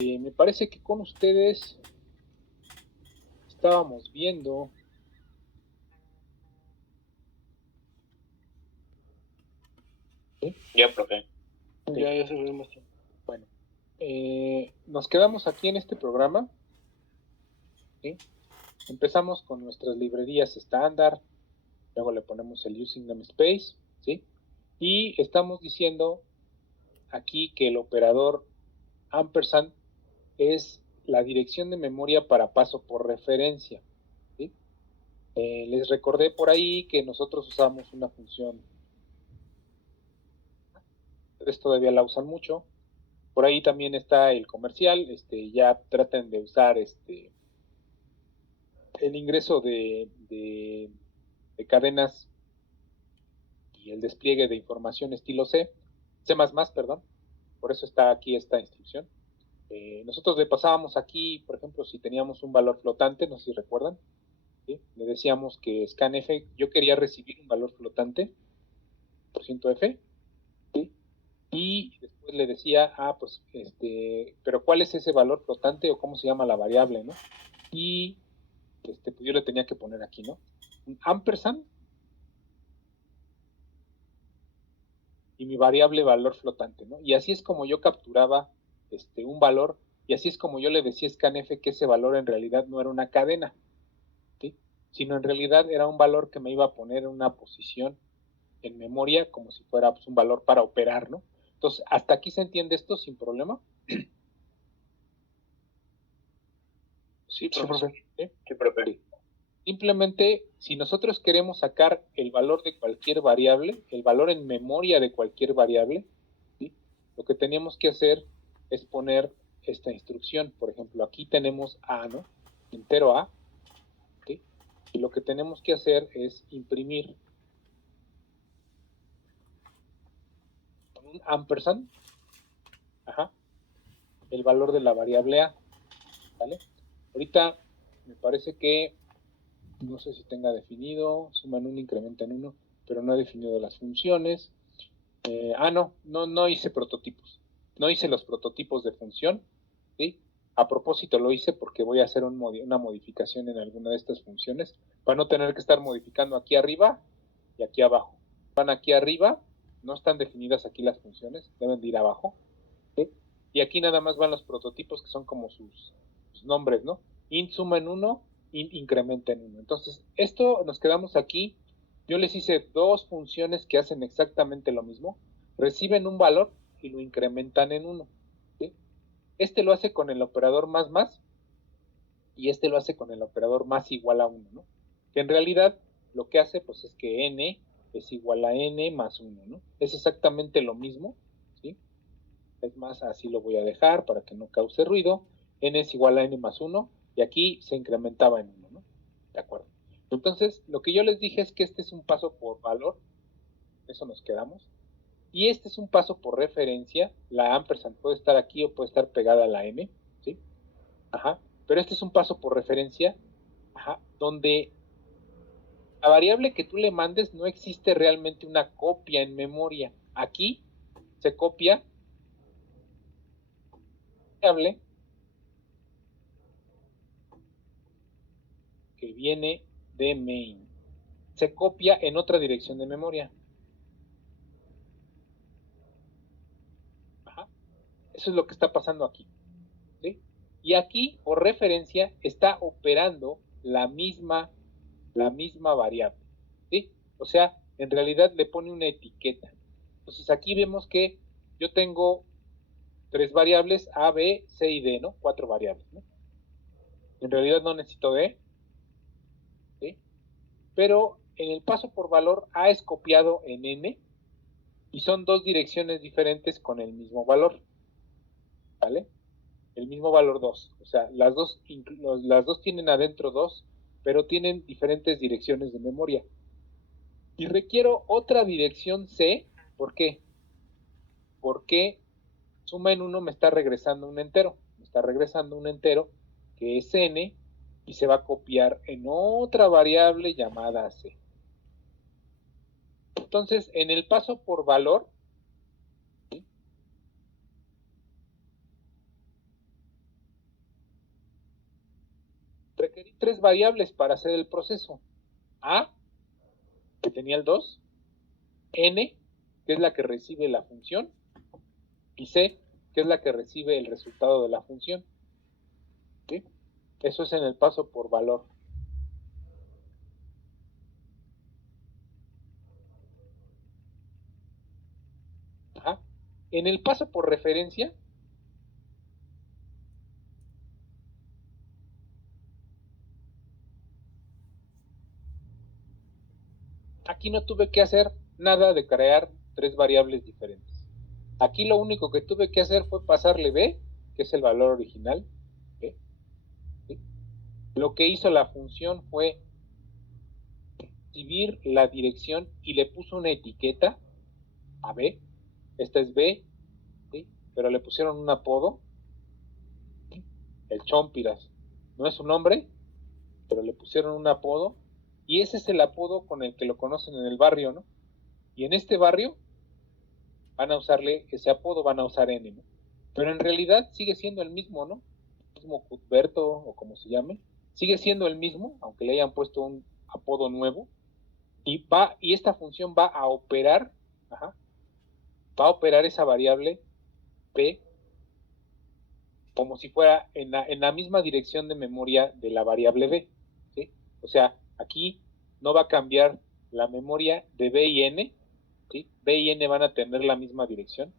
Me parece que con ustedes estábamos viendo ¿sí? Ya, profe. Sí. Ya se lo muestro. Bueno, nos quedamos aquí en este programa, ¿sí? Empezamos con nuestras librerías estándar, luego le ponemos el using namespace, ¿sí? Y estamos diciendo aquí que el operador ampersand es la dirección de memoria para paso por referencia, ¿sí? Les recordé por ahí que nosotros usamos una función, ustedes todavía la usan mucho. Por ahí también está el comercial, ya traten de usar el ingreso de cadenas y el despliegue de información estilo C++, perdón. Por eso está aquí esta instrucción. Nosotros le pasábamos aquí, por ejemplo, si teníamos un valor flotante, no sé si recuerdan, ¿sí? Le decíamos que scanf, yo quería recibir un valor flotante, %f, ¿sí? Y después le decía, pues, pero ¿cuál es ese valor flotante o cómo se llama la variable, ¿no? Y pues yo le tenía que poner aquí, ¿no? Un ampersand y mi variable valor flotante, ¿no? Y así es como yo capturaba un valor, y así es como yo le decía a scanf que ese valor en realidad no era una cadena, ¿sí? Sino en realidad era un valor que me iba a poner en una posición en memoria como si fuera pues, un valor para operar, ¿no? Entonces, hasta aquí se entiende esto sin problema. Sí, profe. ¿Sí? Sí, profe. Sí. Simplemente, si nosotros queremos sacar el valor de cualquier variable, el valor en memoria de cualquier variable, ¿sí? Lo que tenemos que hacer es poner esta instrucción. Por ejemplo, aquí tenemos A, ¿no? Entero A, ¿sí? Y lo que tenemos que hacer es imprimir con un ampersand, ajá, el valor de la variable A, ¿vale? Ahorita me parece que no sé si tenga definido, suman 1, incrementan 1, pero no he definido las funciones. No hice prototipos. No hice los prototipos de función, ¿sí? A propósito lo hice porque voy a hacer una modificación en alguna de estas funciones para no tener que estar modificando aquí arriba y aquí abajo. Van aquí arriba, no están definidas aquí las funciones, deben de ir abajo, ¿sí? Y aquí nada más van los prototipos que son como sus nombres, ¿no? Int suma en 1, int incrementa en 1. Entonces, esto nos quedamos aquí. Yo les hice dos funciones que hacen exactamente lo mismo. Reciben un valor y lo incrementan en 1. ¿Sí? Este lo hace con el operador más y este lo hace con el operador más igual a 1, ¿no? Que en realidad lo que hace pues es que n es igual a n más 1, ¿no? Es exactamente lo mismo, ¿sí? Es más, así lo voy a dejar para que no cause ruido. N es igual a n más 1 y aquí se incrementaba en 1, ¿no? De acuerdo. Entonces, lo que yo les dije es que este es un paso por valor, eso nos quedamos. Y este es un paso por referencia, la ampersand puede estar aquí o puede estar pegada a la m, ¿sí? Ajá. Pero este es un paso por referencia, ajá, donde la variable que tú le mandes no existe realmente una copia en memoria. Aquí se copia la variable que viene de main. Se copia en otra dirección de memoria. Ajá. Eso es lo que está pasando aquí, ¿sí? Y aquí, por referencia, está operando la misma variable, ¿sí? O sea, en realidad le pone una etiqueta. Entonces aquí vemos que yo tengo tres variables, A, B, C y D, ¿no? Cuatro variables, ¿no? En realidad no necesito D, ¿sí? Pero en el paso por valor, A es copiado en N y son dos direcciones diferentes con el mismo valor, ¿vale? El mismo valor 2. O sea, las dos tienen adentro 2, pero tienen diferentes direcciones de memoria. Y requiero otra dirección C, ¿por qué? Porque suma en 1 me está regresando un entero. Me está regresando un entero que es n y se va a copiar en otra variable llamada C. Entonces, en el paso por valor, ¿sí? requerí 3 variables para hacer el proceso. A, que tenía el 2, N, que es la que recibe la función, y C, que es la que recibe el resultado de la función. ¿Sí? Eso es en el paso por valor. Ajá. En el paso por referencia, aquí no tuve que hacer nada de crear 3 variables diferentes. Aquí lo único que tuve que hacer fue pasarle B, que es el valor original. ¿Sí? ¿Sí? Lo que hizo la función fue recibir la dirección y le puso una etiqueta a B. Esta es B, ¿sí? Pero le pusieron un apodo, ¿sí? El Chompiras. No es su nombre, pero le pusieron un apodo, y ese es el apodo con el que lo conocen en el barrio, ¿no? Y en este barrio van a usarle ese apodo, van a usar N, ¿no? Pero en realidad sigue siendo el mismo, ¿no? El mismo Cuthberto, o como se llame, sigue siendo el mismo, aunque le hayan puesto un apodo nuevo, y esta función va a operar, ajá, va a operar esa variable P como si fuera en la misma dirección de memoria de la variable B, ¿sí? O sea, aquí no va a cambiar la memoria de B y N, ¿sí? B y N van a tener la misma dirección.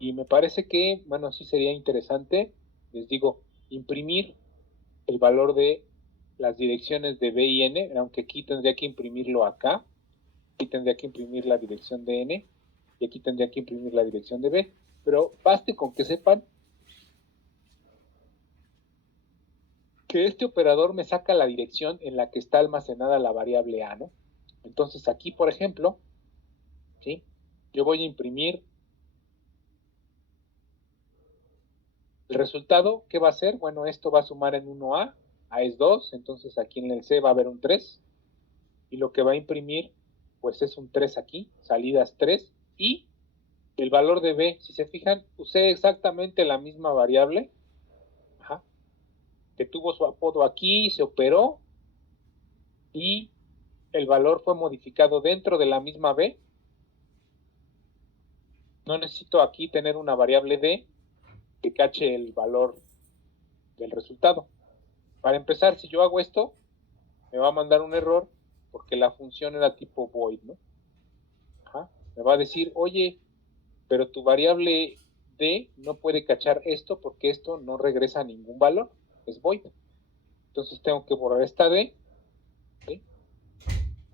Y me parece que, bueno, sí sería interesante, les digo, imprimir el valor de las direcciones de B y N, aunque aquí tendría que imprimirlo acá, aquí tendría que imprimir la dirección de N, y aquí tendría que imprimir la dirección de B, pero baste con que sepan que este operador me saca la dirección en la que está almacenada la variable A, ¿no? Entonces aquí, por ejemplo, ¿sí? Yo voy a imprimir el resultado. ¿Qué va a ser? Bueno, esto va a sumar en 1A, A es 2, entonces aquí en el C va a haber un 3, y lo que va a imprimir, pues es un 3 aquí, salidas 3, y el valor de B, si se fijan, usé exactamente la misma variable, ajá, que tuvo su apodo aquí, se operó, y el valor fue modificado dentro de la misma B. No necesito aquí tener una variable D que cache el valor del resultado. Para empezar, si yo hago esto, me va a mandar un error porque la función era tipo void, ¿no? Ajá. Me va a decir, oye, pero tu variable D no puede cachar esto porque esto no regresa a ningún valor, es void. Entonces tengo que borrar esta D, ¿sí?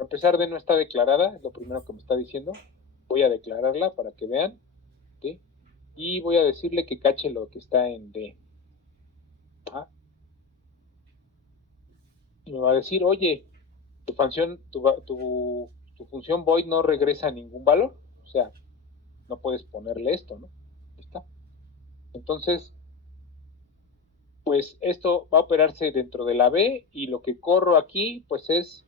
A pesar de no está declarada, es lo primero que me está diciendo. Voy a declararla para que vean, ¿sí? Y voy a decirle que cache lo que está en D. Ajá. Y me va a decir, oye, tu función void no regresa a ningún valor, o sea, no puedes ponerle esto, ¿no? Está. Entonces, pues esto va a operarse dentro de la B, y lo que corro aquí, pues es,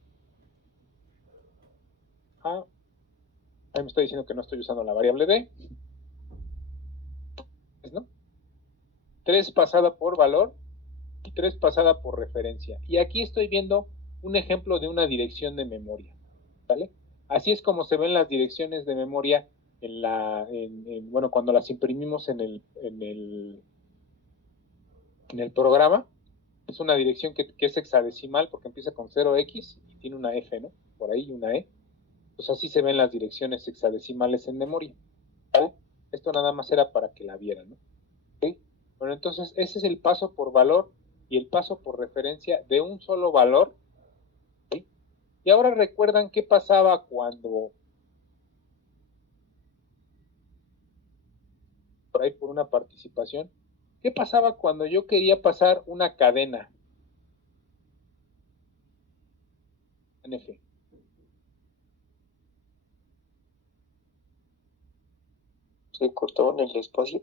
ahí me está diciendo que no estoy usando la variable D, ¿no? 3 pasada por valor y 3 pasada por referencia. Y aquí estoy viendo un ejemplo de una dirección de memoria, ¿vale? Así es como se ven las direcciones de memoria bueno, cuando las imprimimos en el programa. Es una dirección que es hexadecimal porque empieza con 0x y tiene una F, ¿no? Por ahí una E. Pues así se ven las direcciones hexadecimales en memoria, ¿vale? Esto nada más era para que la vieran, ¿no? ¿Sí? Bueno, entonces ese es el paso por valor y el paso por referencia de un solo valor, ¿sí? Y ahora recuerdan qué pasaba cuando, por ahí por una participación, qué pasaba cuando yo quería pasar una cadena NF. Se cortaban el espacio.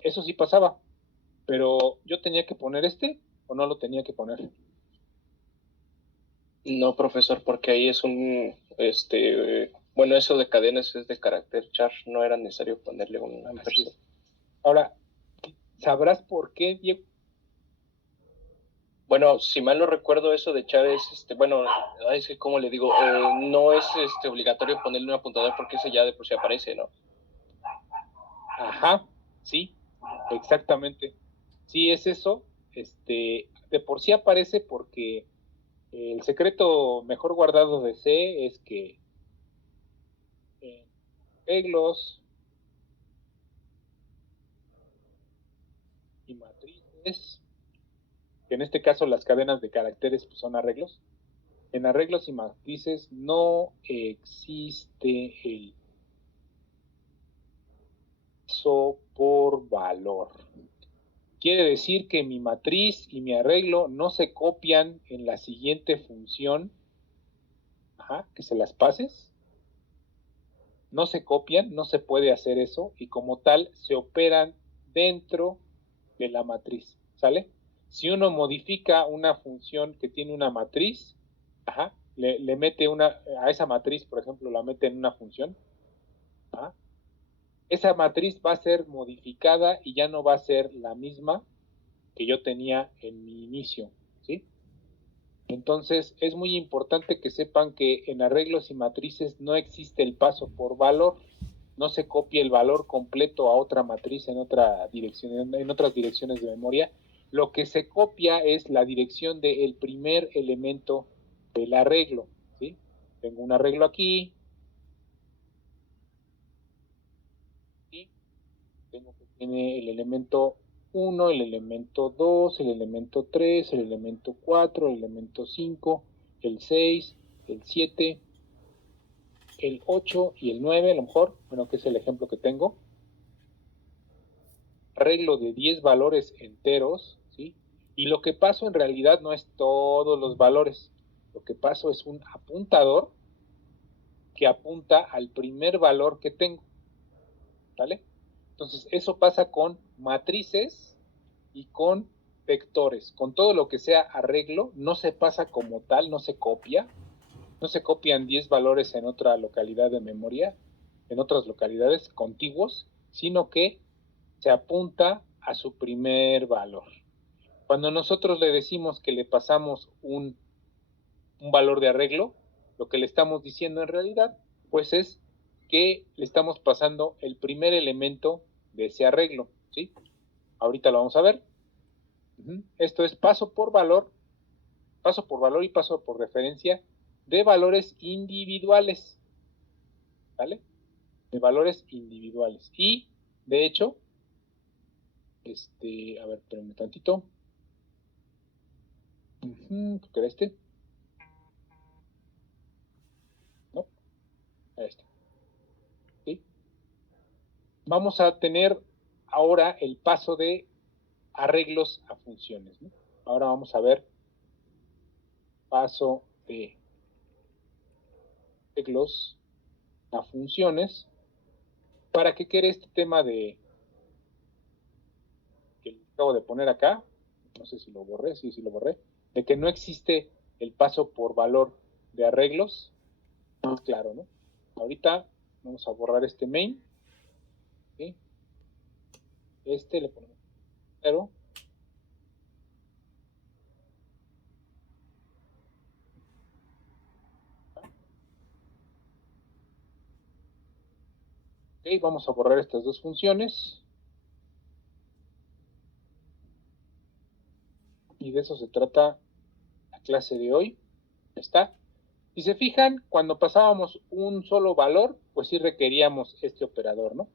Eso sí pasaba, pero yo tenía que poner o no lo tenía que poner. No, profesor, porque ahí es Bueno, eso de cadenas es de carácter char, no era necesario ponerle un ampersand. Ahora, ¿sabrás por qué, Diego? Bueno, si mal no recuerdo, eso de char es, bueno, es que, ¿cómo le digo? No es obligatorio ponerle un apuntador porque ese ya de por sí aparece, ¿no? Ajá, sí, exactamente. Sí, es eso. De por sí aparece porque el secreto mejor guardado de C es que en arreglos y matrices, que en este caso las cadenas de caracteres pues, son arreglos, en arreglos y matrices no existe el paso por valor. Quiere decir que mi matriz y mi arreglo no se copian en la siguiente función, que se las pases, no se copian, no se puede hacer eso, y como tal se operan dentro de la matriz, ¿sale? Si uno modifica una función que tiene una matriz, le mete a esa matriz, por ejemplo, la mete en una función, esa matriz va a ser modificada y ya no va a ser la misma que yo tenía en mi inicio, ¿sí? Entonces es muy importante que sepan que en arreglos y matrices no existe el paso por valor, no se copia el valor completo a otra matriz en otra dirección, en otras direcciones de memoria. Lo que se copia es la dirección del primer elemento del arreglo, ¿sí? Tengo un arreglo aquí, ¿sí? Tengo que tiene el elemento 1, el elemento 2, el elemento 3, el elemento 4, el elemento 5, el 6, el 7, el 8 y el 9, a lo mejor, bueno, que es el ejemplo que tengo. Arreglo de 10 valores enteros, ¿sí? Y lo que paso en realidad no es todos los valores. Lo que paso es un apuntador que apunta al primer valor que tengo, ¿vale? Entonces, eso pasa con matrices y con vectores. Con todo lo que sea arreglo, no se pasa como tal, no se copia. No se copian 10 valores en otra localidad de memoria, en otras localidades contiguos, sino que se apunta a su primer valor. Cuando nosotros le decimos que le pasamos un valor de arreglo, lo que le estamos diciendo en realidad, pues es que le estamos pasando el primer elemento de ese arreglo, ¿sí? Ahorita lo vamos a ver. Esto es paso por valor y paso por referencia de valores individuales, ¿vale? De valores individuales. Y, de hecho, a ver, espérenme tantito. ¿Qué era este? No, ahí está. ¿Sí? Vamos a tener ahora el paso de arreglos a funciones, ¿no? Ahora vamos a ver paso de arreglos a funciones. ¿Para qué quiere este tema de que acabo de poner acá? No sé si lo borré, sí lo borré. De que no existe el paso por valor de arreglos. Más claro, ¿no? Ahorita vamos a borrar este main. ¿Sí? Le ponemos 0. Ok, vamos a borrar estas dos funciones. Y de eso se trata la clase de hoy. ¿Está? Si se fijan, cuando pasábamos un solo valor, pues sí requeríamos este operador, ¿no?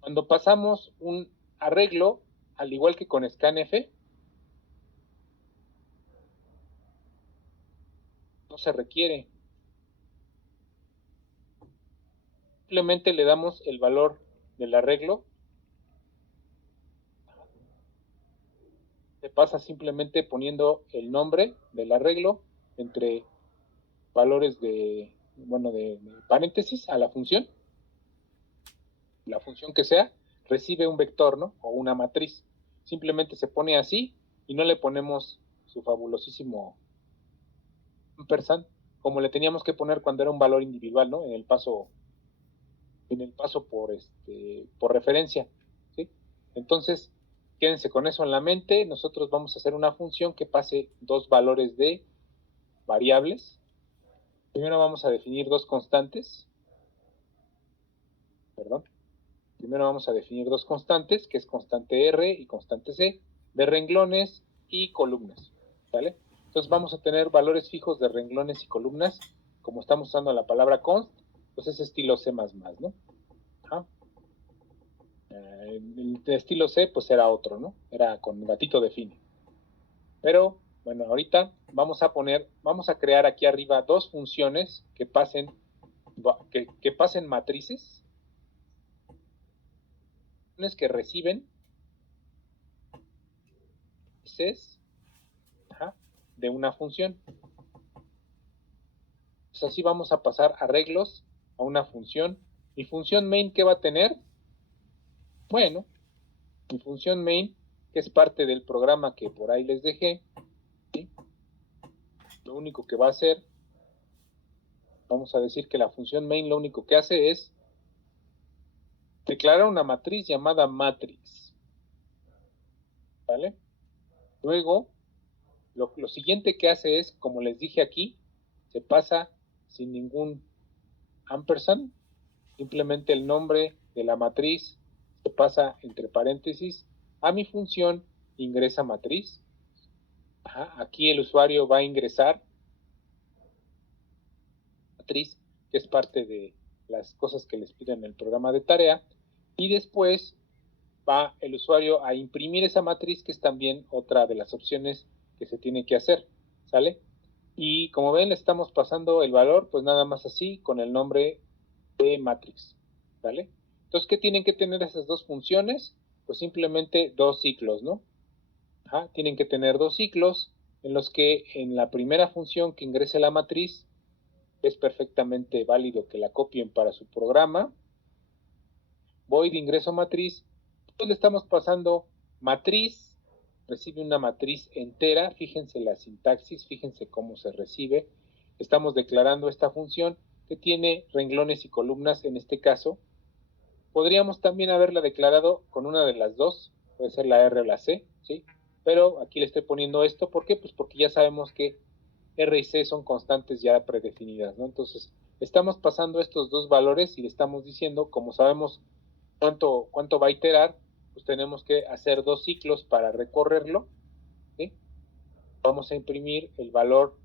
Cuando pasamos un arreglo, al igual que con scanf, no se requiere. Simplemente le damos el valor del arreglo. Se pasa simplemente poniendo el nombre del arreglo entre valores de paréntesis a la función que sea, recibe un vector, ¿no? O una matriz. Simplemente se pone así y no le ponemos su fabulosísimo ampersand como le teníamos que poner cuando era un valor individual, ¿no? En el paso por referencia, ¿sí? Entonces, quédense con eso en la mente. Nosotros vamos a hacer una función que pase dos valores de variables. Primero vamos a definir dos constantes. Primero vamos a definir dos constantes, que es constante R y constante C, de renglones y columnas, ¿vale? Entonces vamos a tener valores fijos de renglones y columnas, como estamos usando la palabra const, pues es estilo C++, ¿no? Ajá. El estilo C, pues era otro, ¿no? Era con gatito define. Pero, bueno, ahorita vamos a crear aquí arriba dos funciones que pasen matrices, que reciben de una función. Pues así vamos a pasar arreglos a una función. Mi función main, ¿qué va a tener? Bueno, mi función main, que es parte del programa que por ahí les dejé, ¿sí? Lo único que va a hacer, vamos a decir que la función main lo único que hace es declarar una matriz llamada matrix, ¿vale? Luego, lo siguiente que hace es, como les dije aquí, se pasa sin ningún ampersand, simplemente el nombre de la matriz se pasa entre paréntesis a mi función ingresa matriz. Aquí el usuario va a ingresar matriz, que es parte de las cosas que les piden en el programa de tarea, y después va el usuario a imprimir esa matriz, que es también otra de las opciones que se tiene que hacer, ¿sale? Y como ven, le estamos pasando el valor, pues nada más así, con el nombre de matrix, ¿vale? Entonces, ¿qué tienen que tener esas dos funciones? Pues simplemente dos ciclos, ¿no? Tienen que tener dos ciclos en los que en la primera función que ingrese la matriz es perfectamente válido que la copien para su programa. Void ingreso matriz, pues le estamos pasando matriz, recibe una matriz entera, fíjense la sintaxis, fíjense cómo se recibe. Estamos declarando esta función que tiene renglones y columnas en este caso. Podríamos también haberla declarado con una de las dos, puede ser la R o la C, ¿sí? Pero aquí le estoy poniendo esto, ¿por qué? Pues porque ya sabemos que R y C son constantes ya predefinidas, ¿no? Entonces, estamos pasando estos dos valores y le estamos diciendo, como sabemos cuánto va a iterar, pues tenemos que hacer dos ciclos para recorrerlo, ¿sí? Vamos a imprimir el valor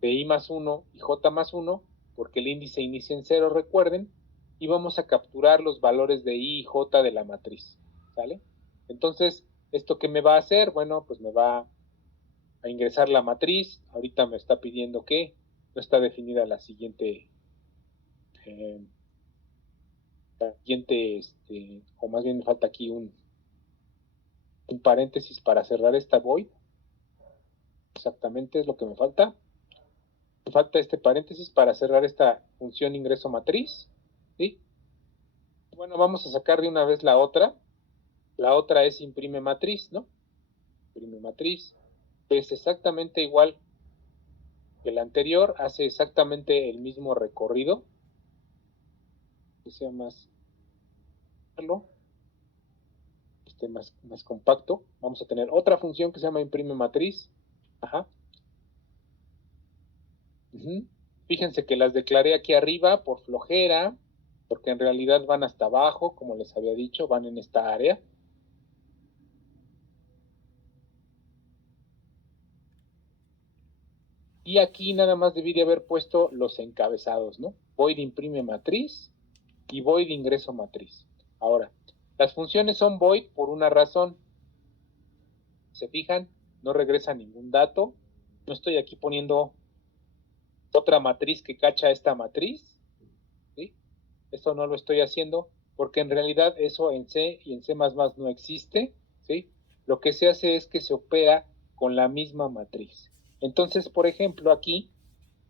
de I más 1 y J más 1, porque el índice inicia en 0, recuerden, y vamos a capturar los valores de I y J de la matriz, ¿sale? Entonces, ¿esto qué me va a hacer? Bueno, pues me va a ingresar la matriz. Ahorita me está pidiendo que no está definida la siguiente, o más bien me falta aquí un paréntesis para cerrar esta void. Exactamente es lo que me falta. Me falta este paréntesis para cerrar esta función ingreso matriz, ¿sí? Bueno, vamos a sacar de una vez la otra. La otra es imprime matriz, ¿no? Imprime matriz. Es exactamente igual que la anterior, hace exactamente el mismo recorrido. Que sea más más compacto. Vamos a tener otra función que se llama imprime matriz. Fíjense que las declaré aquí arriba por flojera, porque en realidad van hasta abajo, como les había dicho, van en esta área. Y aquí nada más debí de haber puesto los encabezados, ¿no? Void imprime matriz y void ingreso matriz. Ahora, las funciones son void por una razón. ¿Se fijan? No regresa ningún dato. No estoy aquí poniendo otra matriz que cacha esta matriz, ¿sí? Esto no lo estoy haciendo porque en realidad eso en C y en C++ no existe, ¿sí? Lo que se hace es que se opera con la misma matriz. Entonces, por ejemplo, aquí,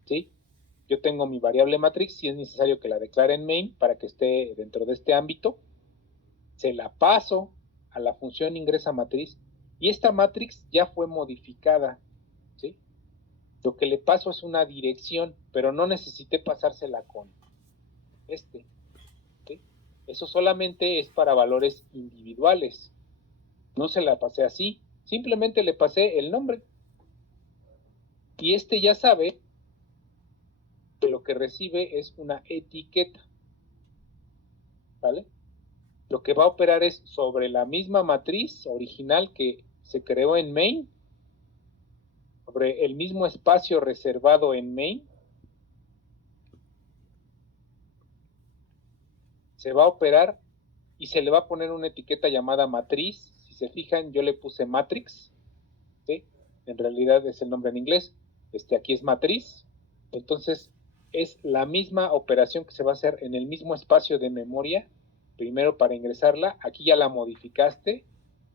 ¿sí? Yo tengo mi variable matrix, si es necesario que la declare en main para que esté dentro de este ámbito, se la paso a la función ingresa matriz y esta matrix ya fue modificada, ¿sí? Lo que le paso es una dirección, pero no necesité pasársela con este. ¿Sí? Eso solamente es para valores individuales. No se la pasé así, simplemente le pasé el nombre. Y este ya sabe que lo que recibe es una etiqueta. ¿Vale? Lo que va a operar es sobre la misma matriz original que se creó en main, sobre el mismo espacio reservado en main, se va a operar y se le va a poner una etiqueta llamada matriz. Si se fijan, yo le puse matrix, ¿sí? En realidad es el nombre en inglés. Aquí es matriz. Entonces, es la misma operación que se va a hacer en el mismo espacio de memoria. Primero para ingresarla, aquí ya la modificaste,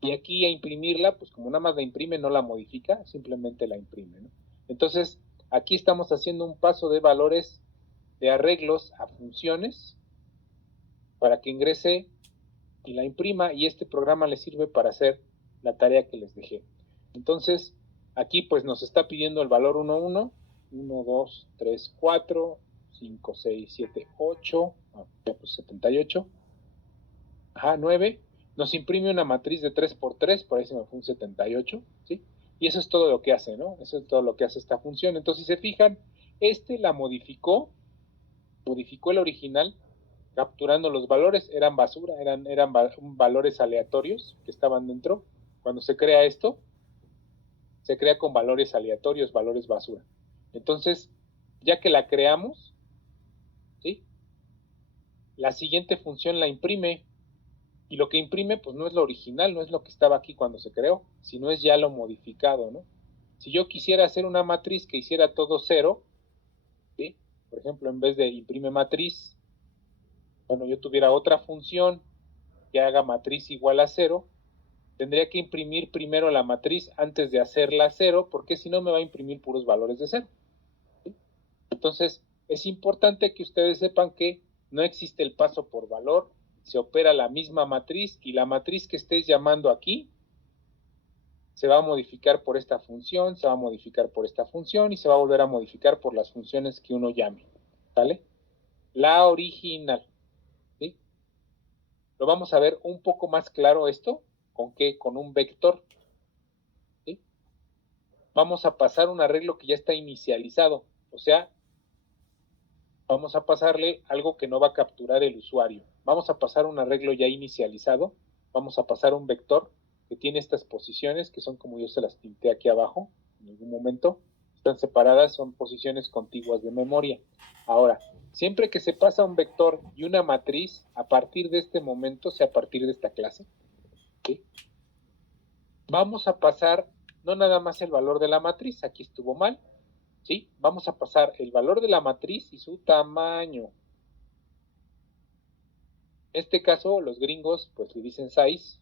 y aquí a imprimirla, pues como nada más la imprime, no la modifica, simplemente la imprime, ¿no? Entonces, aquí estamos haciendo un paso de valores de arreglos a funciones para que ingrese y la imprima, y este programa le sirve para hacer la tarea que les dejé. Entonces, aquí pues nos está pidiendo el valor 1, 2, 3, 4, 5, 6, 7, 8, pues 78, 9, nos imprime una matriz de 3×3, por ahí se me fue un 78, ¿sí? Y eso es todo lo que hace, ¿no? Eso es todo lo que hace esta función. Entonces, si se fijan, la modificó el original, capturando los valores, eran basura, eran valores aleatorios que estaban dentro. Cuando se crea esto, se crea con valores aleatorios, valores basura. Entonces, ya que la creamos, ¿sí? La siguiente función la imprime, y lo que imprime pues no es lo original, no es lo que estaba aquí cuando se creó, sino es ya lo modificado, ¿no? Si yo quisiera hacer una matriz que hiciera todo cero, ¿sí? Por ejemplo, en vez de imprime matriz, bueno, yo tuviera otra función que haga matriz igual a 0, tendría que imprimir primero la matriz antes de hacerla 0, porque si no me va a imprimir puros valores de 0. ¿Sí? Entonces, es importante que ustedes sepan que no existe el paso por valor, se opera la misma matriz, y la matriz que estés llamando aquí se va a modificar por esta función, se va a modificar por esta función, y se va a volver a modificar por las funciones que uno llame. ¿Vale? La original. ¿Sí? Lo vamos a ver un poco más claro esto, ¿con qué? Con un vector. ¿Sí? Vamos a pasar un arreglo que ya está inicializado, o sea, vamos a pasarle algo que no va a capturar el usuario. Vamos a pasar un arreglo ya inicializado, vamos a pasar un vector que tiene estas posiciones, que son como yo se las pinté aquí abajo, en algún momento, están separadas, son posiciones contiguas de memoria. Ahora, siempre que se pasa un vector y una matriz, a partir de este momento, o sea, a partir de esta clase, ¿sí? Vamos a pasar no nada más el valor de la matriz, aquí estuvo mal, ¿sí? Vamos a pasar el valor de la matriz y su tamaño. En este caso, los gringos pues le dicen size.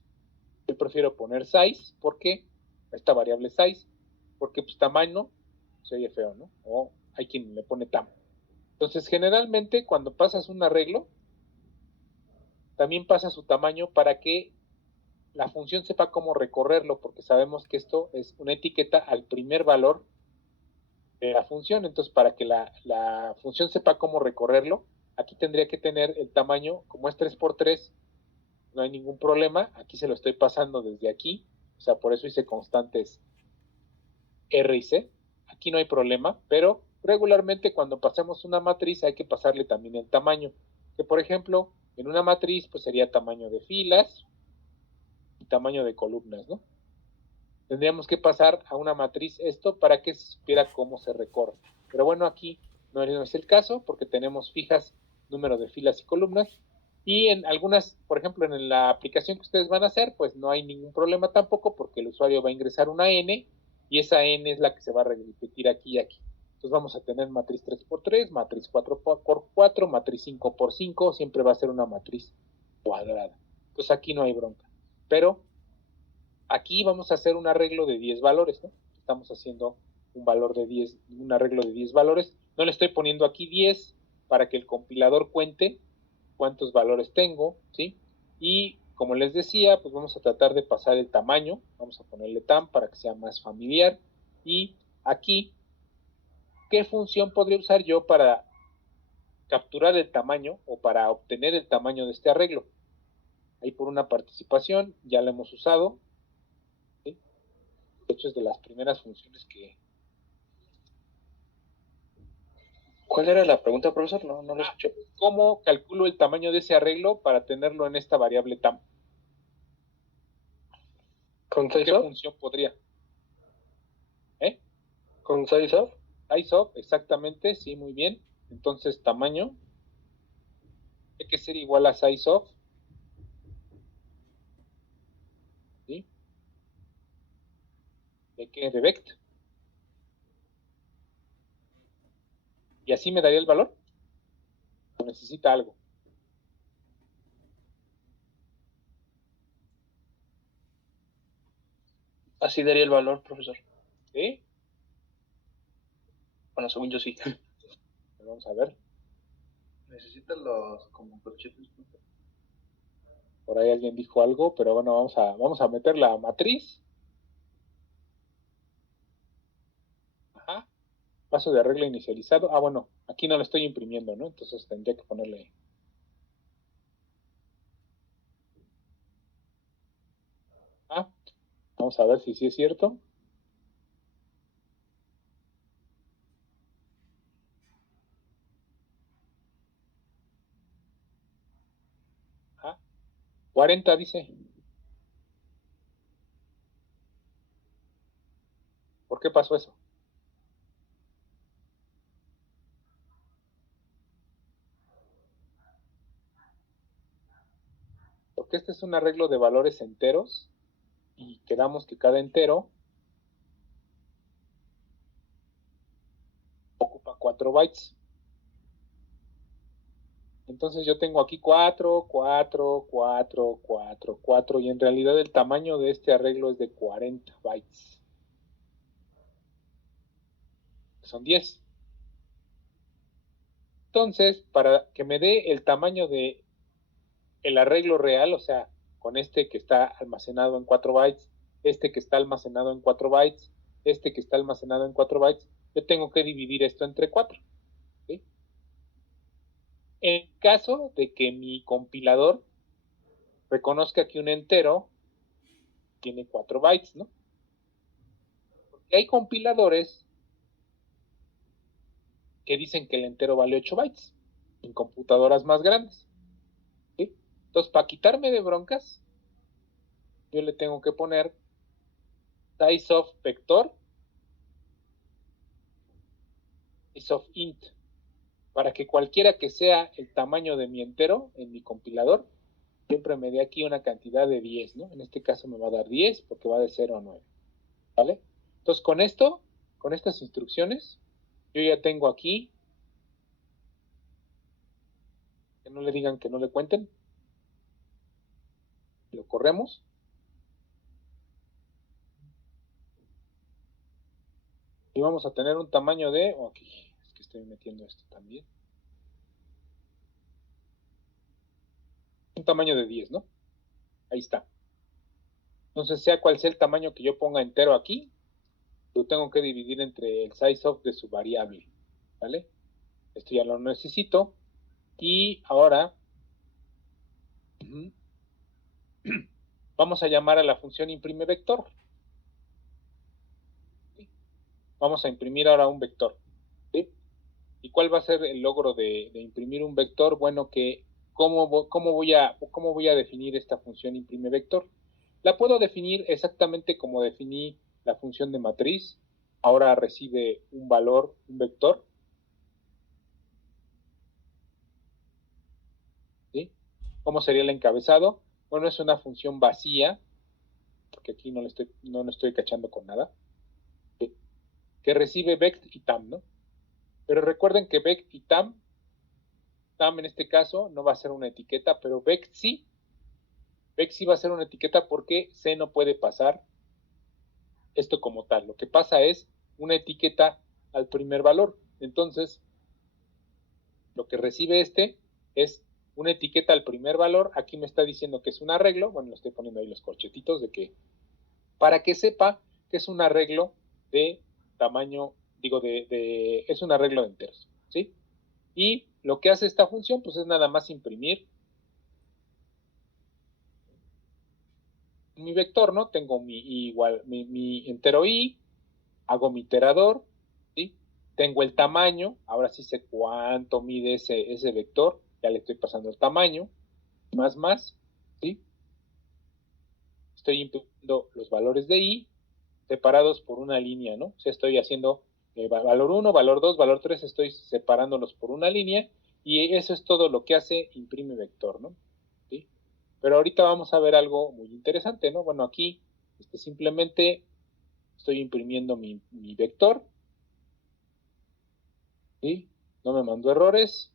Yo prefiero poner size porque esta variable size, porque pues tamaño se oye feo, ¿no? O hay quien le pone tam. Entonces, generalmente cuando pasas un arreglo, también pasa su tamaño para que la función sepa cómo recorrerlo, porque sabemos que esto es una etiqueta al primer valor de la función. Entonces, para que la función sepa cómo recorrerlo, aquí tendría que tener el tamaño, como es 3×3, no hay ningún problema, aquí se lo estoy pasando desde aquí, o sea, por eso hice constantes R y C, aquí no hay problema, pero regularmente cuando pasamos una matriz hay que pasarle también el tamaño, que por ejemplo, en una matriz pues sería tamaño de filas y tamaño de columnas, ¿no? Tendríamos que pasar a una matriz esto para que se supiera cómo se recorre. Pero bueno, aquí no es el caso, porque tenemos fijas número de filas y columnas, y en algunas, por ejemplo, en la aplicación que ustedes van a hacer, pues no hay ningún problema tampoco, porque el usuario va a ingresar una n, y esa n es la que se va a repetir aquí y aquí. Entonces vamos a tener matriz 3×3, matriz 4×4, matriz 5×5, siempre va a ser una matriz cuadrada. Entonces aquí no hay bronca. Pero aquí vamos a hacer un arreglo de 10 valores, ¿no? Estamos haciendo un arreglo de 10 valores. No le estoy poniendo aquí 10 para que el compilador cuente cuántos valores tengo, ¿sí? Y como les decía, pues vamos a tratar de pasar el tamaño. Vamos a ponerle tam para que sea más familiar. Y aquí ¿qué función podría usar yo para capturar el tamaño o para obtener el tamaño de este arreglo? Ahí por una participación, ya la hemos usado. ¿Sí? De hecho, es de las primeras funciones que... ¿Cuál era la pregunta, profesor? No lo escuché. ¿Cómo calculo el tamaño de ese arreglo para tenerlo en esta variable tam? ¿Con ¿Qué size of? función podría? ¿Con size of? Size of, exactamente, sí, muy bien. Entonces, tamaño tiene que ser igual a size of. ¿Sí? ¿De qué? De vect. Y así me daría el valor. ¿O necesita algo? Así daría el valor, profesor. ¿Sí? Bueno, según yo sí. Vamos a ver. Necesitan los como corchetes. Por ahí alguien dijo algo, pero bueno, vamos a meter la matriz. Ajá. Paso de arreglo inicializado. Ah, bueno, aquí no lo estoy imprimiendo, ¿no? Entonces tendría que ponerle... Ah, vamos a ver si sí es cierto. Ajá. 40 dice. ¿Por qué pasó eso? Porque este es un arreglo de valores enteros y quedamos que cada entero ocupa 4 bytes. Entonces yo tengo aquí 4, 4, 4, 4, 4 y en realidad el tamaño de este arreglo es de 40 bytes. Son 10. Entonces, para que me dé el tamaño de el arreglo real, o sea, con este que está almacenado en 4 bytes, este que está almacenado en 4 bytes, este que está almacenado en 4 bytes, yo tengo que dividir esto entre 4. ¿Sí? En caso de que mi compilador reconozca que un entero tiene 4 bytes, ¿no? Porque hay compiladores que dicen que el entero vale 8 bytes en computadoras más grandes. ¿Sí? Entonces, para quitarme de broncas, yo le tengo que poner size of vector size of int, para que cualquiera que sea el tamaño de mi entero en mi compilador, siempre me dé aquí una cantidad de 10, ¿no? En este caso me va a dar 10 porque va de 0 a 9, ¿vale? Entonces, con esto, con estas instrucciones, yo ya tengo aquí, que no le digan que no le cuenten, lo corremos. Y vamos a tener un tamaño de, aquí, es que estoy metiendo esto también. Un tamaño de 10, ¿no? Ahí está. Entonces, sea cual sea el tamaño que yo ponga entero aquí, lo tengo que dividir entre el size of de su variable, ¿vale? Esto ya lo necesito. Y ahora vamos a llamar a la función imprime vector. Vamos a imprimir ahora un vector. ¿Sí? ¿Y cuál va a ser el logro de imprimir un vector? Bueno, que ¿cómo voy a definir esta función imprime vector? La puedo definir exactamente como definí la función de matriz. Ahora recibe un valor, un vector. ¿Sí? ¿Cómo sería el encabezado? Bueno, es una función vacía, porque aquí no lo estoy cachando con nada, ¿sí? Que recibe vect y tam, ¿no? Pero recuerden que vect y tam en este caso no va a ser una etiqueta, pero vect sí. Vect sí va a ser una etiqueta porque C no puede pasar esto como tal. Lo que pasa es una etiqueta al primer valor. Entonces, lo que recibe este es una etiqueta al primer valor. Aquí me está diciendo que es un arreglo. Bueno, le estoy poniendo ahí los corchetitos de que para que sepa que es un arreglo de tamaño es un arreglo de enteros, ¿sí? Y lo que hace esta función, pues es nada más imprimir mi vector, ¿no? Tengo mi entero i, hago mi iterador, ¿sí? Tengo el tamaño, ahora sí sé cuánto mide ese vector, ya le estoy pasando el tamaño, más, ¿sí? Estoy imprimiendo los valores de i separados por una línea, ¿no? O sea, estoy haciendo valor 1, valor 2, valor 3, estoy separándolos por una línea y eso es todo lo que hace imprime vector, ¿no? ¿Sí? Pero ahorita vamos a ver algo muy interesante, ¿no? Bueno, aquí simplemente estoy imprimiendo mi vector, ¿sí? No me mandó errores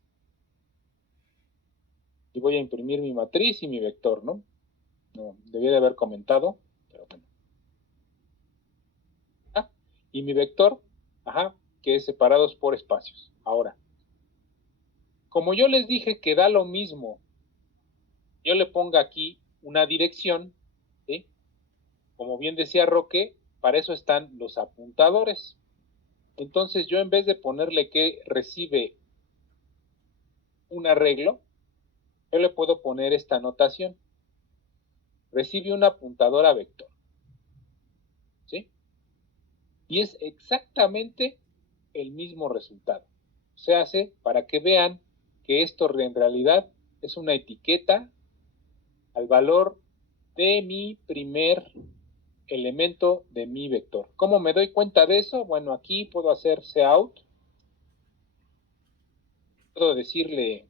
y voy a imprimir mi matriz y mi vector, ¿no? No, debía de haber comentado, pero bueno. Y mi vector, que es separados por espacios. Ahora, como yo les dije que da lo mismo, yo le ponga aquí una dirección, ¿sí? Como bien decía Roque, para eso están los apuntadores. Entonces yo en vez de ponerle que recibe un arreglo, yo le puedo poner esta anotación. Recibe un apuntador a vector, ¿sí? Y es exactamente el mismo resultado. Se hace para que vean que esto en realidad es una etiqueta al valor de mi primer elemento de mi vector. ¿Cómo me doy cuenta de eso? Bueno, aquí puedo hacer cout, puedo decirle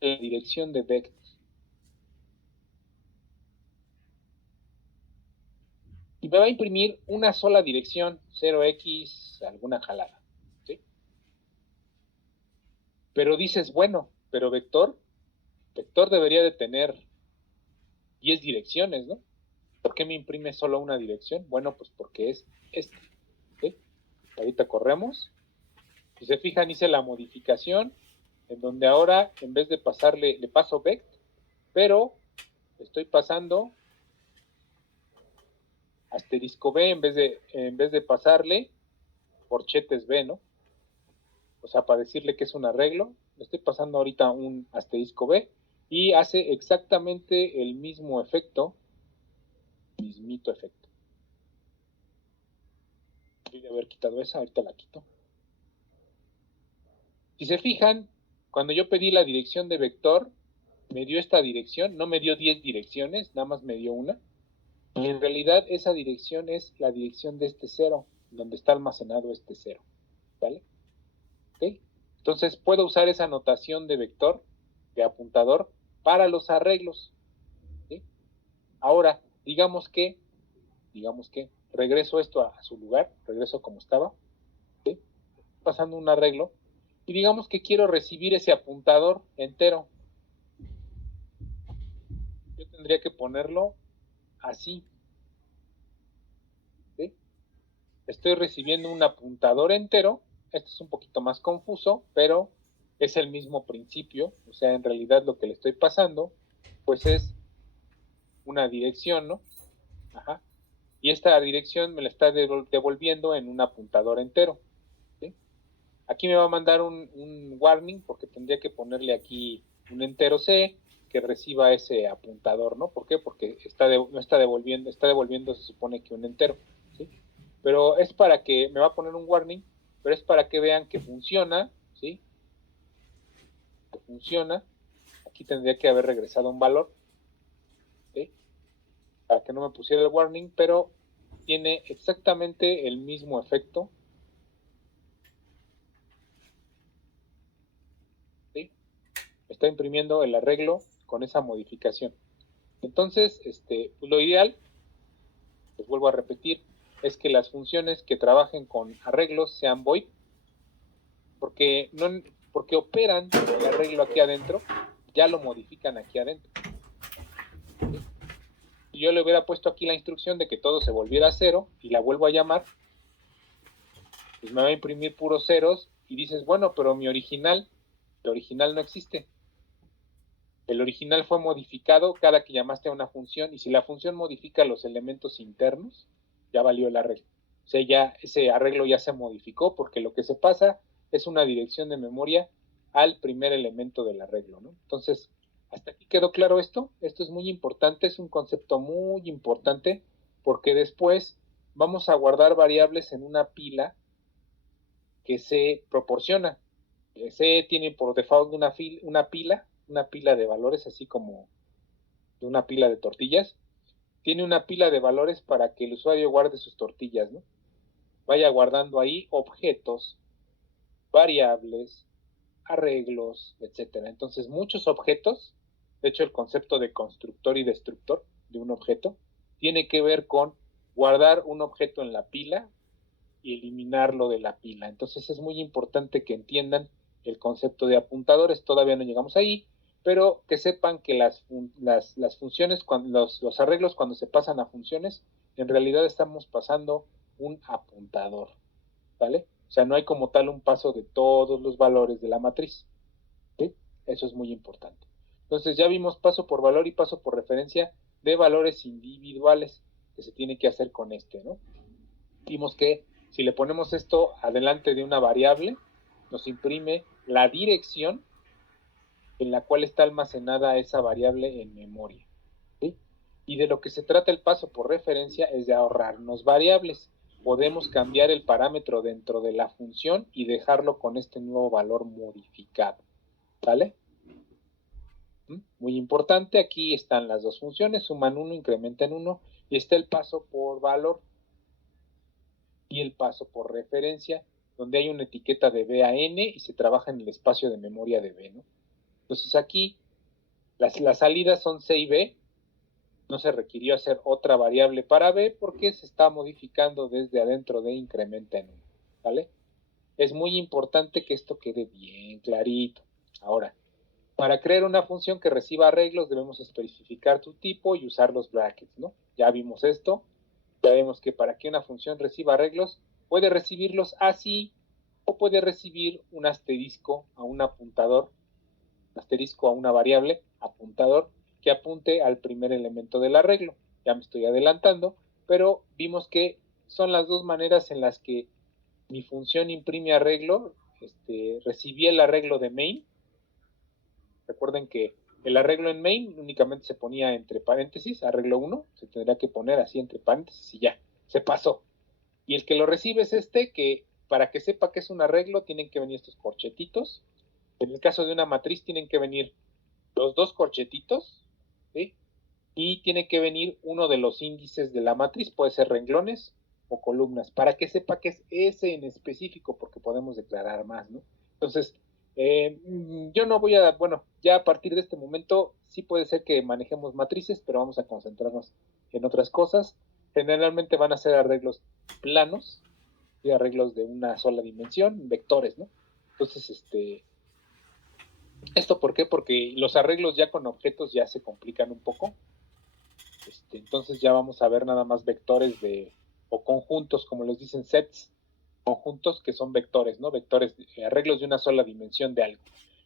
la dirección de vector y me va a imprimir una sola dirección, 0x, alguna jalada, ¿sí? Pero dices, bueno, pero vector debería de tener 10 direcciones, ¿no? ¿Por qué me imprime solo una dirección? Bueno, pues porque es esta, ¿sí? Ahorita corremos. Si se fijan, hice la modificación en donde ahora en vez de pasarle, le paso vect, pero estoy pasando asterisco B en vez de pasarle corchetes B, ¿no? O sea, para decirle que es un arreglo, le estoy pasando ahorita un asterisco B y hace exactamente el mismo efecto, mismito efecto. Voy a haber quitado esa, ahorita la quito. Si se fijan, cuando yo pedí la dirección de vector, me dio esta dirección, no me dio 10 direcciones, nada más me dio una. Y en realidad esa dirección es la dirección de este 0, donde está almacenado este 0. ¿Vale? ¿Okay? Entonces puedo usar esa notación de vector, de apuntador, para los arreglos. ¿Sí? Ahora, digamos que regreso esto a su lugar, regreso como estaba, ¿sí? Pasando un arreglo, y digamos que quiero recibir ese apuntador entero. Yo tendría que ponerlo así. ¿Sí? Estoy recibiendo un apuntador entero. Esto es un poquito más confuso, pero es el mismo principio. O sea, en realidad lo que le estoy pasando, pues es una dirección, ¿no? Ajá. Y esta dirección me la está devolviendo en un apuntador entero. ¿Sí? Aquí me va a mandar un warning porque tendría que ponerle aquí un entero C que reciba ese apuntador, ¿no? ¿Por qué? Porque no está devolviendo, se supone que un entero, ¿sí? Pero es para que, me va a poner un warning, pero es para que vean que funciona, ¿sí? Que funciona. Aquí tendría que haber regresado un valor, ¿sí? Para que no me pusiera el warning, pero tiene exactamente el mismo efecto, ¿sí? Está imprimiendo el arreglo con esa modificación. Entonces, pues lo ideal, pues vuelvo a repetir, es que las funciones que trabajen con arreglos sean void, porque operan el arreglo aquí adentro, ya lo modifican aquí adentro. ¿Sí? Si yo le hubiera puesto aquí la instrucción de que todo se volviera a 0 y la vuelvo a llamar, pues me va a imprimir puros ceros y dices, bueno, pero el original no existe. El original fue modificado cada que llamaste a una función y si la función modifica los elementos internos, ya valió el arreglo. O sea, ya ese arreglo ya se modificó porque lo que se pasa es una dirección de memoria al primer elemento del arreglo, ¿no? Entonces, ¿hasta aquí quedó claro esto? Esto es muy importante, es un concepto muy importante porque después vamos a guardar variables en una pila que se proporciona. C tiene por default una pila de valores, así como de una pila de tortillas. Tiene una pila de valores para que el usuario guarde sus tortillas, ¿no? Vaya guardando ahí objetos, variables, arreglos, etcétera. Entonces, muchos objetos, de hecho, el concepto de constructor y destructor de un objeto tiene que ver con guardar un objeto en la pila y eliminarlo de la pila. Entonces, es muy importante que entiendan el concepto de apuntadores. Todavía no llegamos ahí, pero que sepan que las funciones, los arreglos cuando se pasan a funciones, en realidad estamos pasando un apuntador, ¿vale? O sea, no hay como tal un paso de todos los valores de la matriz, ¿sí? Eso es muy importante. Entonces ya vimos paso por valor y paso por referencia de valores individuales que se tiene que hacer con este, ¿no? Vimos que si le ponemos esto adelante de una variable, nos imprime la dirección en la cual está almacenada esa variable en memoria, ¿sí? Y de lo que se trata el paso por referencia es de ahorrarnos variables. Podemos cambiar el parámetro dentro de la función y dejarlo con este nuevo valor modificado, ¿vale? Muy importante, aquí están las dos funciones, suman 1, incrementan 1, y está el paso por valor y el paso por referencia, donde hay una etiqueta de B a N y se trabaja en el espacio de memoria de B, ¿no? Entonces aquí las salidas son C y B, no se requirió hacer otra variable para B porque se está modificando desde adentro de incrementa en 1, ¿vale? Es muy importante que esto quede bien clarito. Ahora, para crear una función que reciba arreglos debemos especificar su tipo y usar los brackets, ¿no? Ya vimos esto, ya vemos que para que una función reciba arreglos puede recibirlos así o puede recibir un asterisco a un apuntador, asterisco a una variable, apuntador, que apunte al primer elemento del arreglo. Ya me estoy adelantando, pero vimos que son las dos maneras en las que mi función imprime arreglo, recibí el arreglo de main. Recuerden que el arreglo en main únicamente se ponía entre paréntesis, arreglo 1, se tendría que poner así entre paréntesis y ya, se pasó. Y el que lo recibe es que para que sepa que es un arreglo tienen que venir estos corchetitos. En el caso de una matriz tienen que venir los dos corchetitos, ¿sí? Y tiene que venir uno de los índices de la matriz, puede ser renglones o columnas, para que sepa que es ese en específico, porque podemos declarar más, ¿no? Entonces, yo no voy a, bueno, ya a partir de este momento sí puede ser que manejemos matrices, pero vamos a concentrarnos en otras cosas. Generalmente van a ser arreglos planos y arreglos de una sola dimensión, vectores, ¿no? Entonces, ¿esto por qué? Porque los arreglos ya con objetos ya se complican un poco. Entonces ya vamos a ver nada más vectores o conjuntos, como les dicen sets, conjuntos que son vectores, ¿no? Vectores, arreglos de una sola dimensión de algo.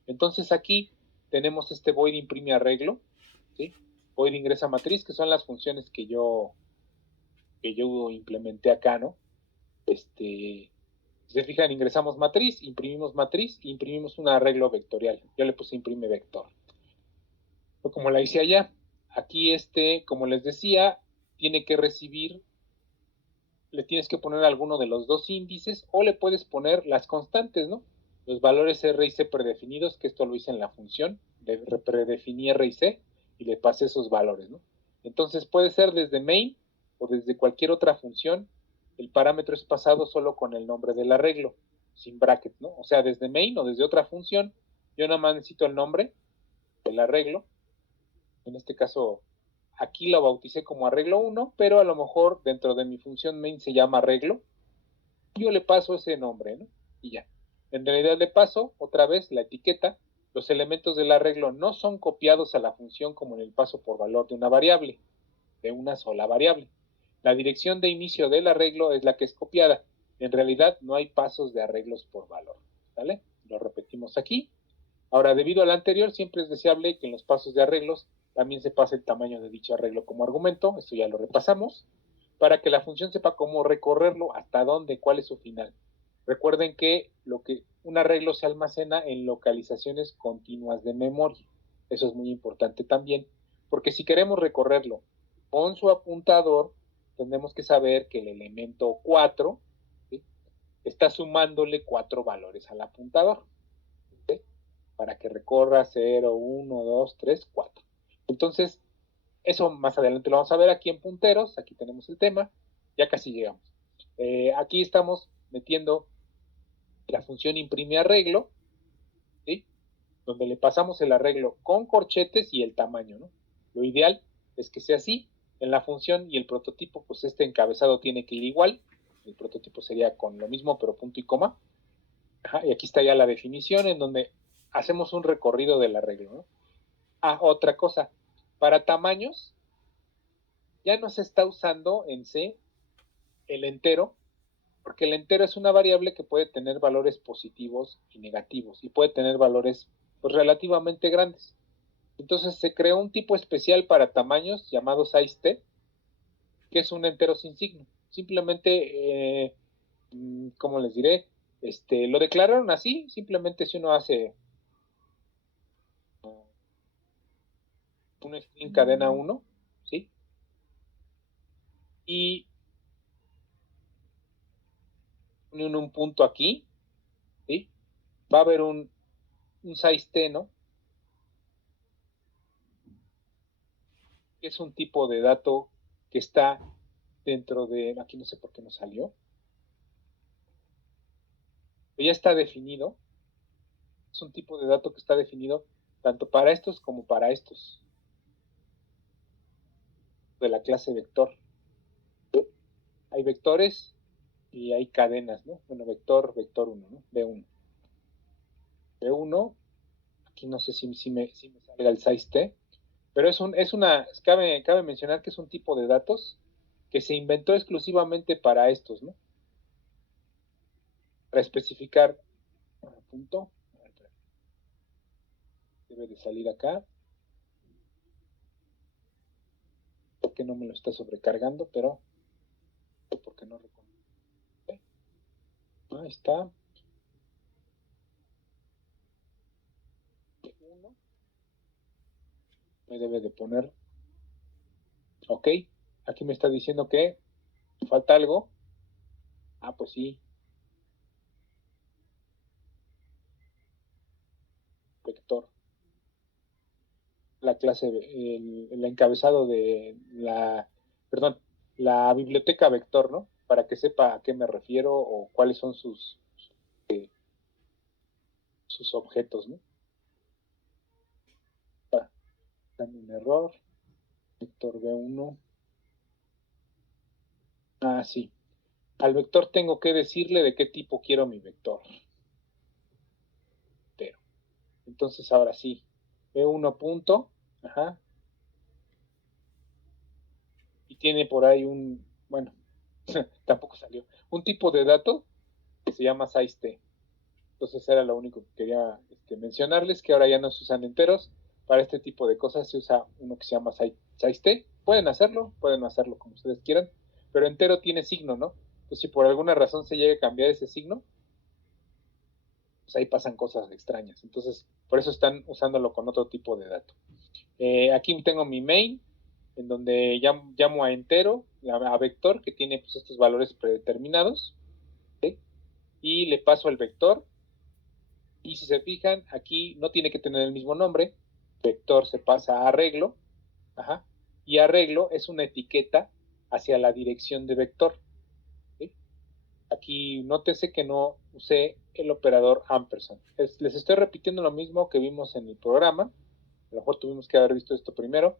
Entonces aquí tenemos este void imprime arreglo, ¿sí? Void ingresa matriz, que son las funciones que yo implementé acá, ¿no? Si se fijan, ingresamos matriz, imprimimos un arreglo vectorial. Yo le puse imprime vector. Pero como la hice allá, aquí como les decía, tiene que recibir, le tienes que poner alguno de los dos índices o le puedes poner las constantes, ¿no? Los valores R y C predefinidos, que esto lo hice en la función, predefiní R y C y le pasé esos valores, ¿no? Entonces puede ser desde main o desde cualquier otra función, el parámetro es pasado solo con el nombre del arreglo, sin bracket, ¿no? O sea, desde main o desde otra función, yo nada más necesito el nombre del arreglo. En este caso, aquí lo bauticé como arreglo 1, pero a lo mejor dentro de mi función main se llama arreglo. Yo le paso ese nombre, ¿no? Y ya. En realidad le paso otra vez la etiqueta. Los elementos del arreglo no son copiados a la función como en el paso por valor de una variable, de una sola variable. La dirección de inicio del arreglo es la que es copiada. En realidad no hay pasos de arreglos por valor, ¿vale? Lo repetimos aquí. Ahora, debido al anterior, siempre es deseable que en los pasos de arreglos también se pase el tamaño de dicho arreglo como argumento. Esto ya lo repasamos. para que la función sepa cómo recorrerlo, hasta dónde, cuál es su final. Recuerden que un arreglo se almacena en localizaciones continuas de memoria. Eso es muy importante también, porque si queremos recorrerlo con su apuntador, tenemos que saber que el elemento 4, ¿sí?, está sumándole 4 valores al apuntador, ¿sí?, para que recorra 0, 1, 2, 3, 4. Entonces, eso más adelante lo vamos a ver aquí en punteros. Aquí tenemos el tema, ya casi llegamos. Aquí estamos metiendo la función imprime arreglo, ¿sí?, donde le pasamos el arreglo con corchetes y el tamaño, ¿no? Lo ideal es que sea así. En la función y el prototipo, pues este encabezado tiene que ir igual. El prototipo sería con lo mismo, pero punto y coma. Ajá, y aquí está ya la definición en donde hacemos un recorrido del arreglo, ¿no? Otra cosa. Para tamaños, ya no se está usando en C el entero, porque el entero es una variable que puede tener valores positivos y negativos, y puede tener valores pues relativamente grandes. Entonces se creó un tipo especial para tamaños llamado size_t, que es un entero sin signo. Simplemente, ¿cómo les diré? Lo declararon así. Simplemente si uno hace un string cadena 1, ¿sí?, y pone un punto aquí, ¿sí?, va a haber un size_t, ¿no?, que es un tipo de dato que está dentro de, aquí no sé por qué no salió, pero ya está definido. Es un tipo de dato que está definido tanto para estos como para estos, de la clase vector. Hay vectores y hay cadenas, ¿no? Bueno, vector 1, ¿no? B1. B1, aquí no sé si me salga el size_t, pero cabe mencionar que es un tipo de datos que se inventó exclusivamente para estos, ¿no? Para especificar punto. Debe de salir acá. Porque no me lo está sobrecargando, pero porque no reconoce. Ahí está. Uno. Me debe de poner. Ok. Aquí me está diciendo que falta algo. Pues sí. Vector. La clase, el encabezado de perdón, la biblioteca vector, ¿no? Para que sepa a qué me refiero o cuáles son sus objetos, ¿no? Dame un error. Vector B1. Sí. Al vector tengo que decirle de qué tipo quiero mi vector. Pero, entonces ahora sí. B1 punto. Ajá. Y tiene por ahí bueno, tampoco salió. Un tipo de dato que se llama size_t. Entonces era lo único que quería mencionarles, que ahora ya no se usan enteros. Para este tipo de cosas se usa uno que se llama size_t. Pueden hacerlo como ustedes quieran, pero entero tiene signo, ¿no? Entonces si por alguna razón se llega a cambiar ese signo, pues ahí pasan cosas extrañas. Entonces por eso están usándolo con otro tipo de dato. Aquí tengo mi main, en donde llamo a entero, a vector, que tiene pues estos valores predeterminados, ¿sí?, y le paso el vector. Y si se fijan, aquí no tiene que tener el mismo nombre. Vector se pasa a arreglo. Ajá, y arreglo es una etiqueta hacia la dirección de vector, ¿sí? Aquí nótese que no usé el operador ampersand. Les estoy repitiendo lo mismo que vimos en el programa. A lo mejor tuvimos que haber visto esto primero,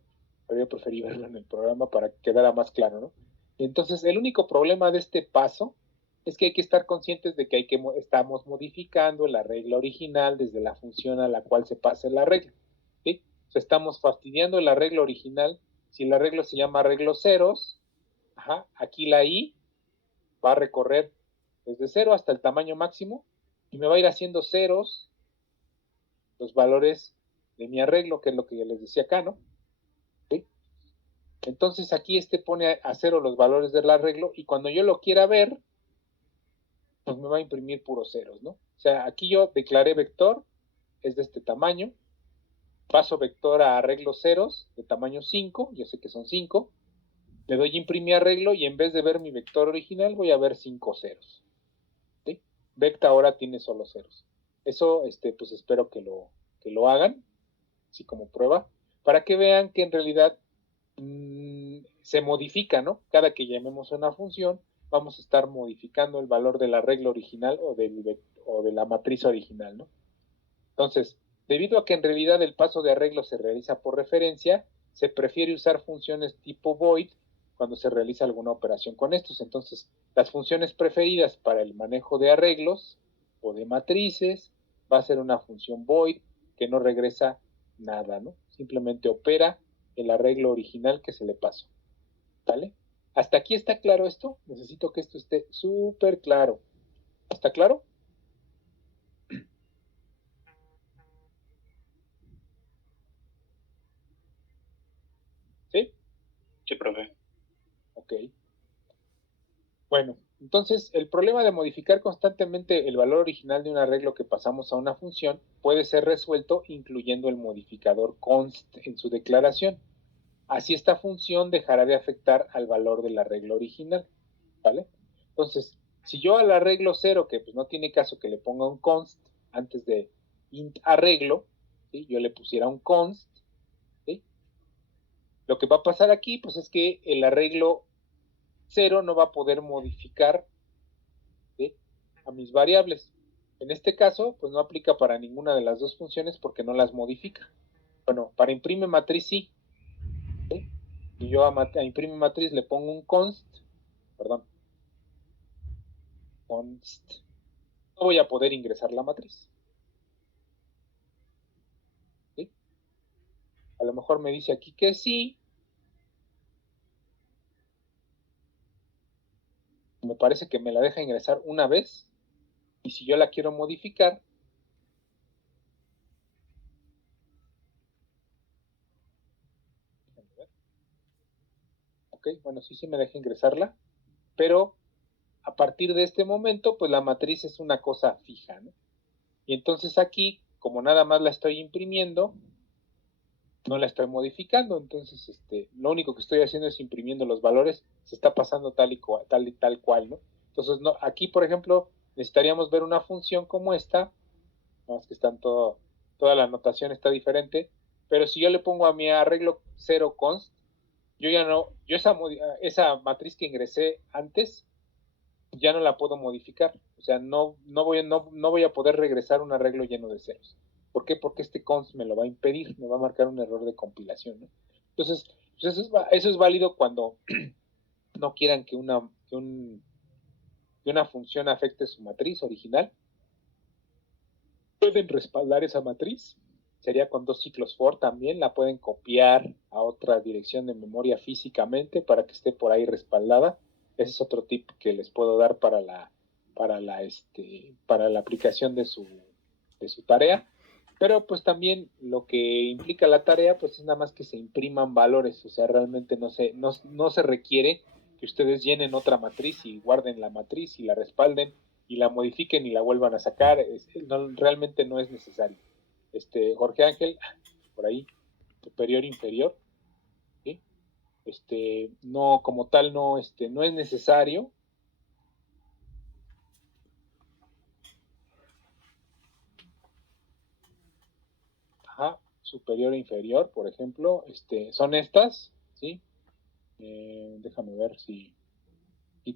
pero yo preferí verlo en el programa para que quedara más claro, ¿no? Entonces, el único problema de este paso es que hay que estar conscientes de que estamos modificando la regla original desde la función a la cual se pasa la regla, ¿sí? O sea, estamos fastidiando la regla original. Si el arreglo se llama arreglo ceros, aquí la i va a recorrer desde 0 hasta el tamaño máximo y me va a ir haciendo ceros los valores de mi arreglo, que es lo que ya les decía acá, ¿no? ¿Sí? Entonces aquí pone a cero los valores del arreglo y cuando yo lo quiera ver, pues me va a imprimir puros ceros, ¿no? O sea, aquí yo declaré vector, es de este tamaño, paso vector a arreglo ceros de tamaño 5, yo sé que son 5, le doy imprimir arreglo y en vez de ver mi vector original voy a ver 5 ceros. ¿Sí? Vecta ahora tiene solo ceros. Eso, pues espero que lo hagan, así como prueba, para que vean que en realidad se modifica, ¿no? Cada que llamemos a una función, vamos a estar modificando el valor del arreglo original o de la matriz original, ¿no? Entonces, debido a que en realidad el paso de arreglo se realiza por referencia, se prefiere usar funciones tipo void cuando se realiza alguna operación con estos. Entonces, las funciones preferidas para el manejo de arreglos o de matrices va a ser una función void que no regresa nada, ¿no? Simplemente opera el arreglo original que se le pasó. ¿Vale? ¿Hasta aquí está claro esto? Necesito que esto esté súper claro. ¿Está claro? ¿Sí? Sí, profe. Ok. Bueno, entonces el problema de modificar constantemente el valor original de un arreglo que pasamos a una función puede ser resuelto incluyendo el modificador const en su declaración. Así esta función dejará de afectar al valor del arreglo original, ¿vale? Entonces, si yo al arreglo 0, que pues no tiene caso que le ponga un const antes de int arreglo, ¿sí? Yo le pusiera un const, ¿sí? Lo que va a pasar aquí, pues es que el arreglo 0 no va a poder modificar, ¿sí?, a mis variables. En este caso, pues no aplica para ninguna de las dos funciones porque no las modifica. Bueno, para imprime matriz sí, ¿sí? Y yo a imprime matriz le pongo un const, no voy a poder ingresar la matriz, ¿sí? A lo mejor me dice aquí que sí, me parece que me la deja ingresar una vez, y si yo la quiero modificar, ok, bueno, sí me deja ingresarla, pero a partir de este momento, pues la matriz es una cosa fija, ¿no? Y entonces aquí, como nada más la estoy imprimiendo, no la estoy modificando, entonces lo único que estoy haciendo es imprimiendo los valores, se está pasando tal y tal cual, ¿no? Entonces, no, aquí, por ejemplo, necesitaríamos ver una función como esta, no, es que toda la notación está diferente, pero si yo le pongo a mi arreglo 0 const, yo ya no, yo esa matriz que ingresé antes, ya no la puedo modificar. O sea, no voy a poder regresar un arreglo lleno de ceros. ¿Por qué? Porque este const me lo va a impedir, me va a marcar un error de compilación, ¿no? Entonces, pues eso es válido cuando no quieran que una función afecte su matriz original. Pueden respaldar esa matriz. Sería con dos ciclos for también. La pueden copiar a otra dirección de memoria físicamente para que esté por ahí respaldada. Ese es otro tip que les puedo dar para la aplicación de su tarea. Pero pues también lo que implica la tarea pues es nada más que se impriman valores. O sea, realmente no se requiere que ustedes llenen otra matriz y guarden la matriz y la respalden y la modifiquen y la vuelvan a sacar. Realmente no es necesario. Jorge Ángel, por ahí, superior, inferior, ¿sí? No, como tal, no es necesario. Ajá, superior e inferior, por ejemplo, son estas, ¿sí? Déjame ver si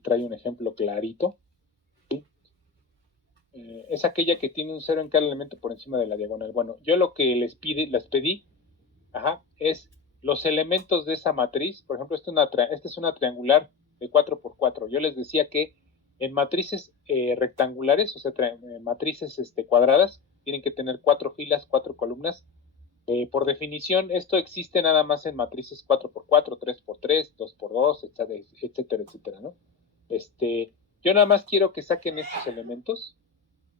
trae un ejemplo clarito. ¿Sí? Es aquella que tiene un cero en cada elemento por encima de la diagonal. Bueno, yo lo que les pedí, es los elementos de esa matriz. Por ejemplo, esta es una triangular de 4x4. Yo les decía que en matrices rectangulares, o sea, matrices cuadradas, tienen que tener 4 filas, 4 columnas. Por definición, esto existe nada más en matrices 4x4, 3x3, 2x2, etcétera, etcétera, ¿no? Yo nada más quiero que saquen estos elementos.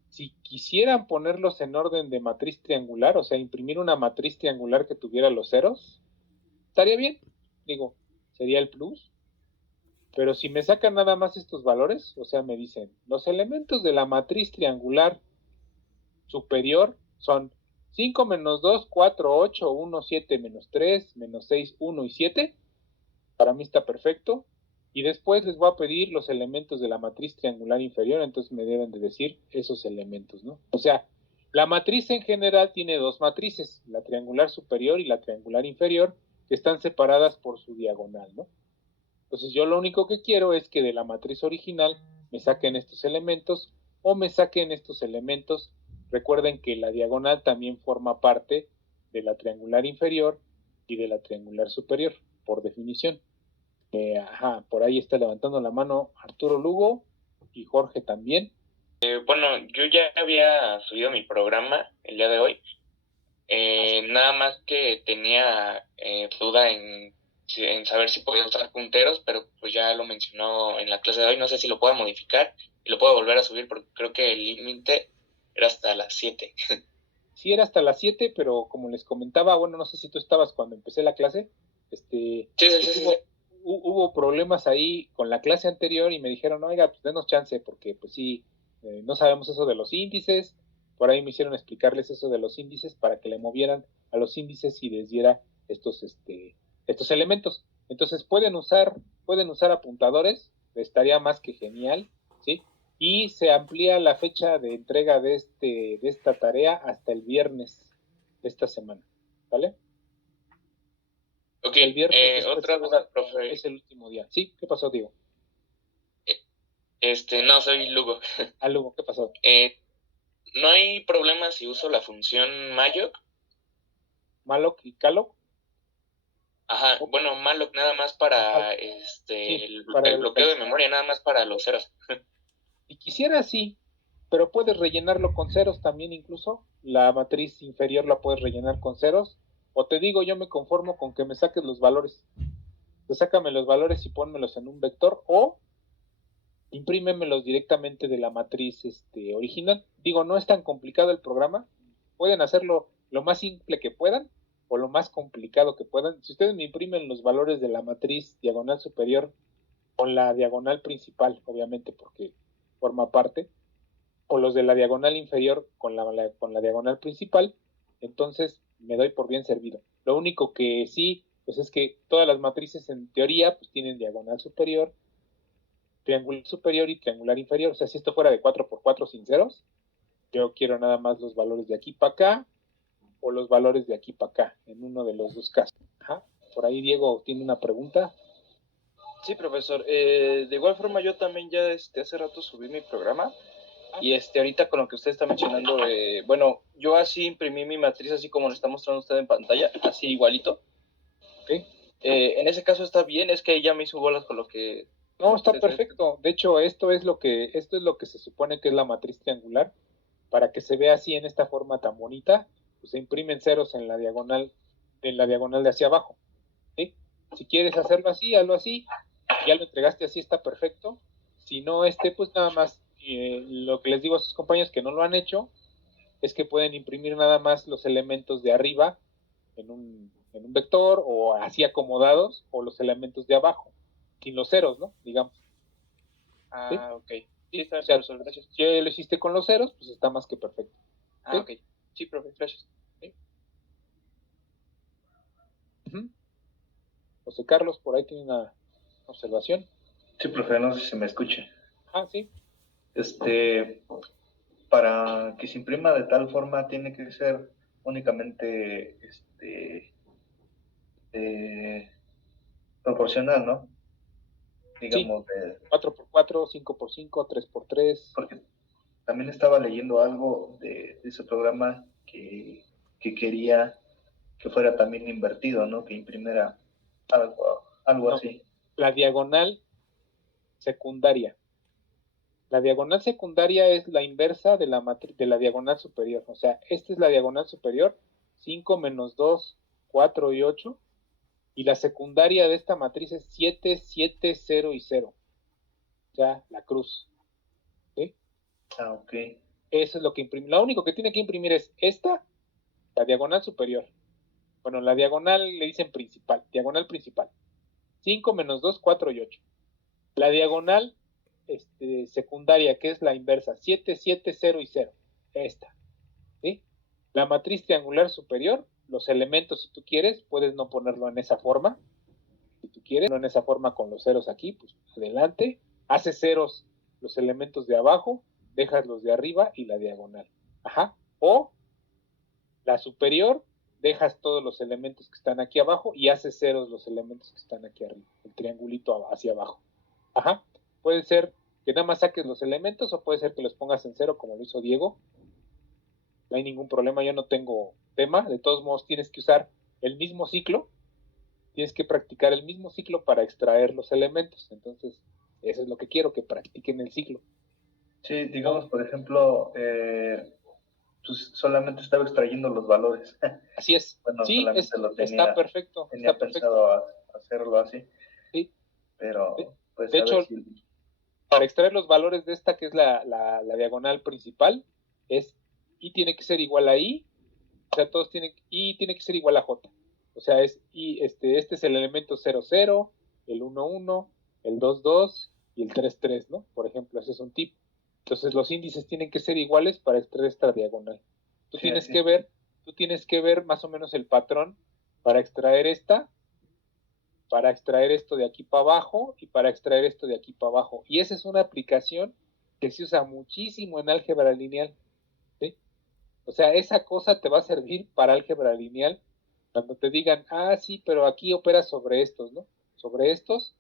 Si quisieran ponerlos en orden de matriz triangular, o sea, imprimir una matriz triangular que tuviera los ceros, estaría bien. Digo, sería el plus. Pero si me sacan nada más estos valores, o sea, me dicen, los elementos de la matriz triangular superior son 5 menos 2, 4, 8, 1, 7, menos 3, menos 6, 1 y 7. Para mí está perfecto. Y después les voy a pedir los elementos de la matriz triangular inferior, entonces me deben de decir esos elementos, ¿no? O sea, la matriz en general tiene dos matrices, la triangular superior y la triangular inferior, que están separadas por su diagonal, ¿no? Entonces yo lo único que quiero es que de la matriz original me saquen estos elementos o me saquen estos elementos. Recuerden que la diagonal también forma parte de la triangular inferior y de la triangular superior, por definición. Por ahí está levantando la mano Arturo Lugo y Jorge también. Bueno, yo ya había subido mi programa el día de hoy. Nada más que tenía duda en saber si podía usar punteros, pero pues ya lo mencionó en la clase de hoy. No sé si lo puedo modificar y lo puedo volver a subir porque creo que el límite era hasta las 7. Sí, era hasta las 7, pero como les comentaba, bueno, no sé si tú estabas cuando empecé la clase, Sí. hubo problemas ahí con la clase anterior y me dijeron, oiga, pues denos chance, porque pues sí, no sabemos eso de los índices. Por ahí me hicieron explicarles eso de los índices para que le movieran a los índices y les diera estos elementos. Entonces pueden usar apuntadores, estaría más que genial, ¿sí? Y se amplía la fecha de entrega de esta tarea hasta el viernes de esta semana, ¿vale? Ok, El viernes otra duda, profe. es el último día. Sí, ¿qué pasó, Diego? No, soy Lugo. Lugo, ¿qué pasó? ¿No hay problema si uso la función malloc? ¿Malloc y calloc? Ajá, bueno, malloc nada más para el bloqueo de memoria, nada más para los ceros. Si quisiera, sí, pero puedes rellenarlo con ceros también incluso. La matriz inferior la puedes rellenar con ceros. O te digo, yo me conformo con que me saques los valores. Pues sácame los valores y pónmelos en un vector o imprímemelos directamente de la matriz original. Digo, no es tan complicado el programa. Pueden hacerlo lo más simple que puedan o lo más complicado que puedan. Si ustedes me imprimen los valores de la matriz diagonal superior con la diagonal principal, obviamente porque forma parte, o los de la diagonal inferior con la diagonal principal, entonces me doy por bien servido. Lo único que sí, pues es que todas las matrices en teoría pues tienen diagonal superior, triangular superior y triangular inferior. O sea, si esto fuera de 4x4 sin ceros, yo quiero nada más los valores de aquí para acá o los valores de aquí para acá, en uno de los dos casos. Ajá. Por ahí Diego tiene una pregunta. Sí, profesor. De igual forma, yo también ya hace rato subí mi programa. Y ahorita con lo que usted está mencionando, bueno, yo así imprimí mi matriz, así como lo está mostrando usted en pantalla, así igualito. ¿Okay? En ese caso está bien, es que ella me hizo bolas con lo que... No, está perfecto. De hecho, esto es lo que se supone que es la matriz triangular. Para que se vea así en esta forma tan bonita, pues se imprimen ceros en la diagonal de hacia abajo. ¿Sí? Si quieres hacerlo así, hazlo así. Si ya lo entregaste así, está perfecto. Si no, pues nada más, lo que les digo a sus compañeros que no lo han hecho, es que pueden imprimir nada más los elementos de arriba en un vector o así acomodados, o los elementos de abajo, sin los ceros, ¿no? Digamos. ¿Sí? Ok. Sí, está bien, profesor, gracias. Si lo hiciste con los ceros, pues está más que perfecto. ¿Sí? Ok. Sí, profe, gracias. ¿Sí? José Carlos, por ahí tiene una observación. Sí, profe, no sé si me escuche. Sí. Para que se imprima de tal forma tiene que ser únicamente proporcional, ¿no? Digamos, sí. 4x4, 5x5, 3x3. Porque también estaba leyendo algo de ese programa que quería que fuera también invertido, ¿no? Que imprimiera algo así. La diagonal secundaria. La diagonal secundaria es la inversa de la diagonal superior. O sea, esta es la diagonal superior, 5 menos 2, 4 y 8. Y la secundaria de esta matriz es 7, 7, 0 y 0. O sea, la cruz. ¿Sí? Ok. Eso es lo que imprime. Lo único que tiene que imprimir es esta, la diagonal superior. Bueno, la diagonal le dicen principal, diagonal principal. 5 menos 2, 4 y 8. La diagonal secundaria, que es la inversa, 7, 7, 0 y 0. Esta. ¿Sí? La matriz triangular superior, los elementos, si tú quieres, puedes no ponerlo en esa forma. Si tú quieres, no en esa forma con los ceros aquí, pues adelante. Haces ceros los elementos de abajo, dejas los de arriba y la diagonal. Ajá. O la superior, dejas todos los elementos que están aquí abajo y haces ceros los elementos que están aquí arriba. El triangulito hacia abajo. Ajá. Puede ser que nada más saques los elementos o puede ser que los pongas en cero como lo hizo Diego. No hay ningún problema, yo no tengo tema. De todos modos, tienes que usar el mismo ciclo. Tienes que practicar el mismo ciclo para extraer los elementos. Entonces, eso es lo que quiero, que practiquen el ciclo. Sí, digamos, por ejemplo, pues solamente estaba extrayendo los valores. Así es. Bueno, sí, solamente lo tenía, está perfecto. tenía Está pensado perfecto. hacerlo así. Sí. Pero, pues, de a hecho, ver si... para extraer los valores de esta, que es la diagonal principal, es I tiene que ser igual a I, o sea, todos tienen, I tiene que ser igual a J. O sea, es I, este es el elemento 0, 0, el 1, 1, el 2, 2 y el 3, 3, ¿no? Por ejemplo, ese es un tip. Entonces, los índices tienen que ser iguales para extraer esta diagonal. Tú Sí, tienes sí. que ver más o menos el patrón para extraer esta, para extraer esto de aquí para abajo y para extraer esto de aquí para abajo. Y esa es una aplicación que se usa muchísimo en álgebra lineal. ¿Sí? O sea, esa cosa te va a servir para álgebra lineal cuando te digan, ah, sí, pero aquí operas sobre estos, ¿no? Sobre estos,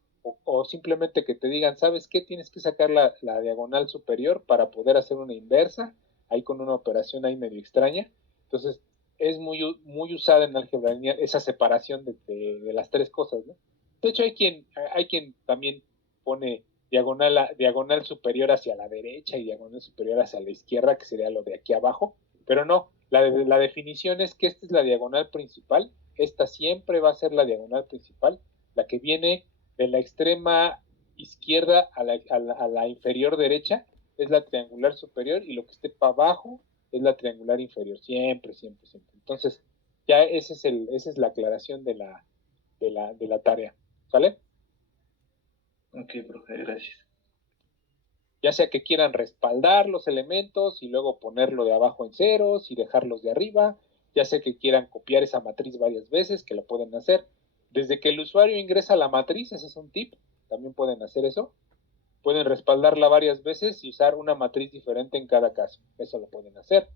o simplemente que te digan, ¿sabes qué? Tienes que sacar la diagonal superior para poder hacer una inversa, ahí con una operación ahí medio extraña. Entonces, es muy usada en álgebra lineal esa separación de las tres cosas, ¿no? De hecho, hay quien también pone diagonal superior hacia la derecha y diagonal superior hacia la izquierda, que sería lo de aquí abajo, pero no, la definición es que esta es la diagonal principal, esta siempre va a ser la diagonal principal, la que viene de la extrema izquierda a la inferior derecha, es la triangular superior y lo que esté para abajo es la triangular inferior, siempre, siempre, siempre. Entonces, ya esa es la aclaración de la tarea, ¿sale? Ok, profe, gracias. Ya sea que quieran respaldar los elementos y luego ponerlo de abajo en ceros y dejarlos de arriba, ya sea que quieran copiar esa matriz varias veces, que lo pueden hacer. Desde que el usuario ingresa a la matriz, ese es un tip, también pueden hacer eso. Pueden respaldarla varias veces y usar una matriz diferente en cada caso, eso lo pueden hacer.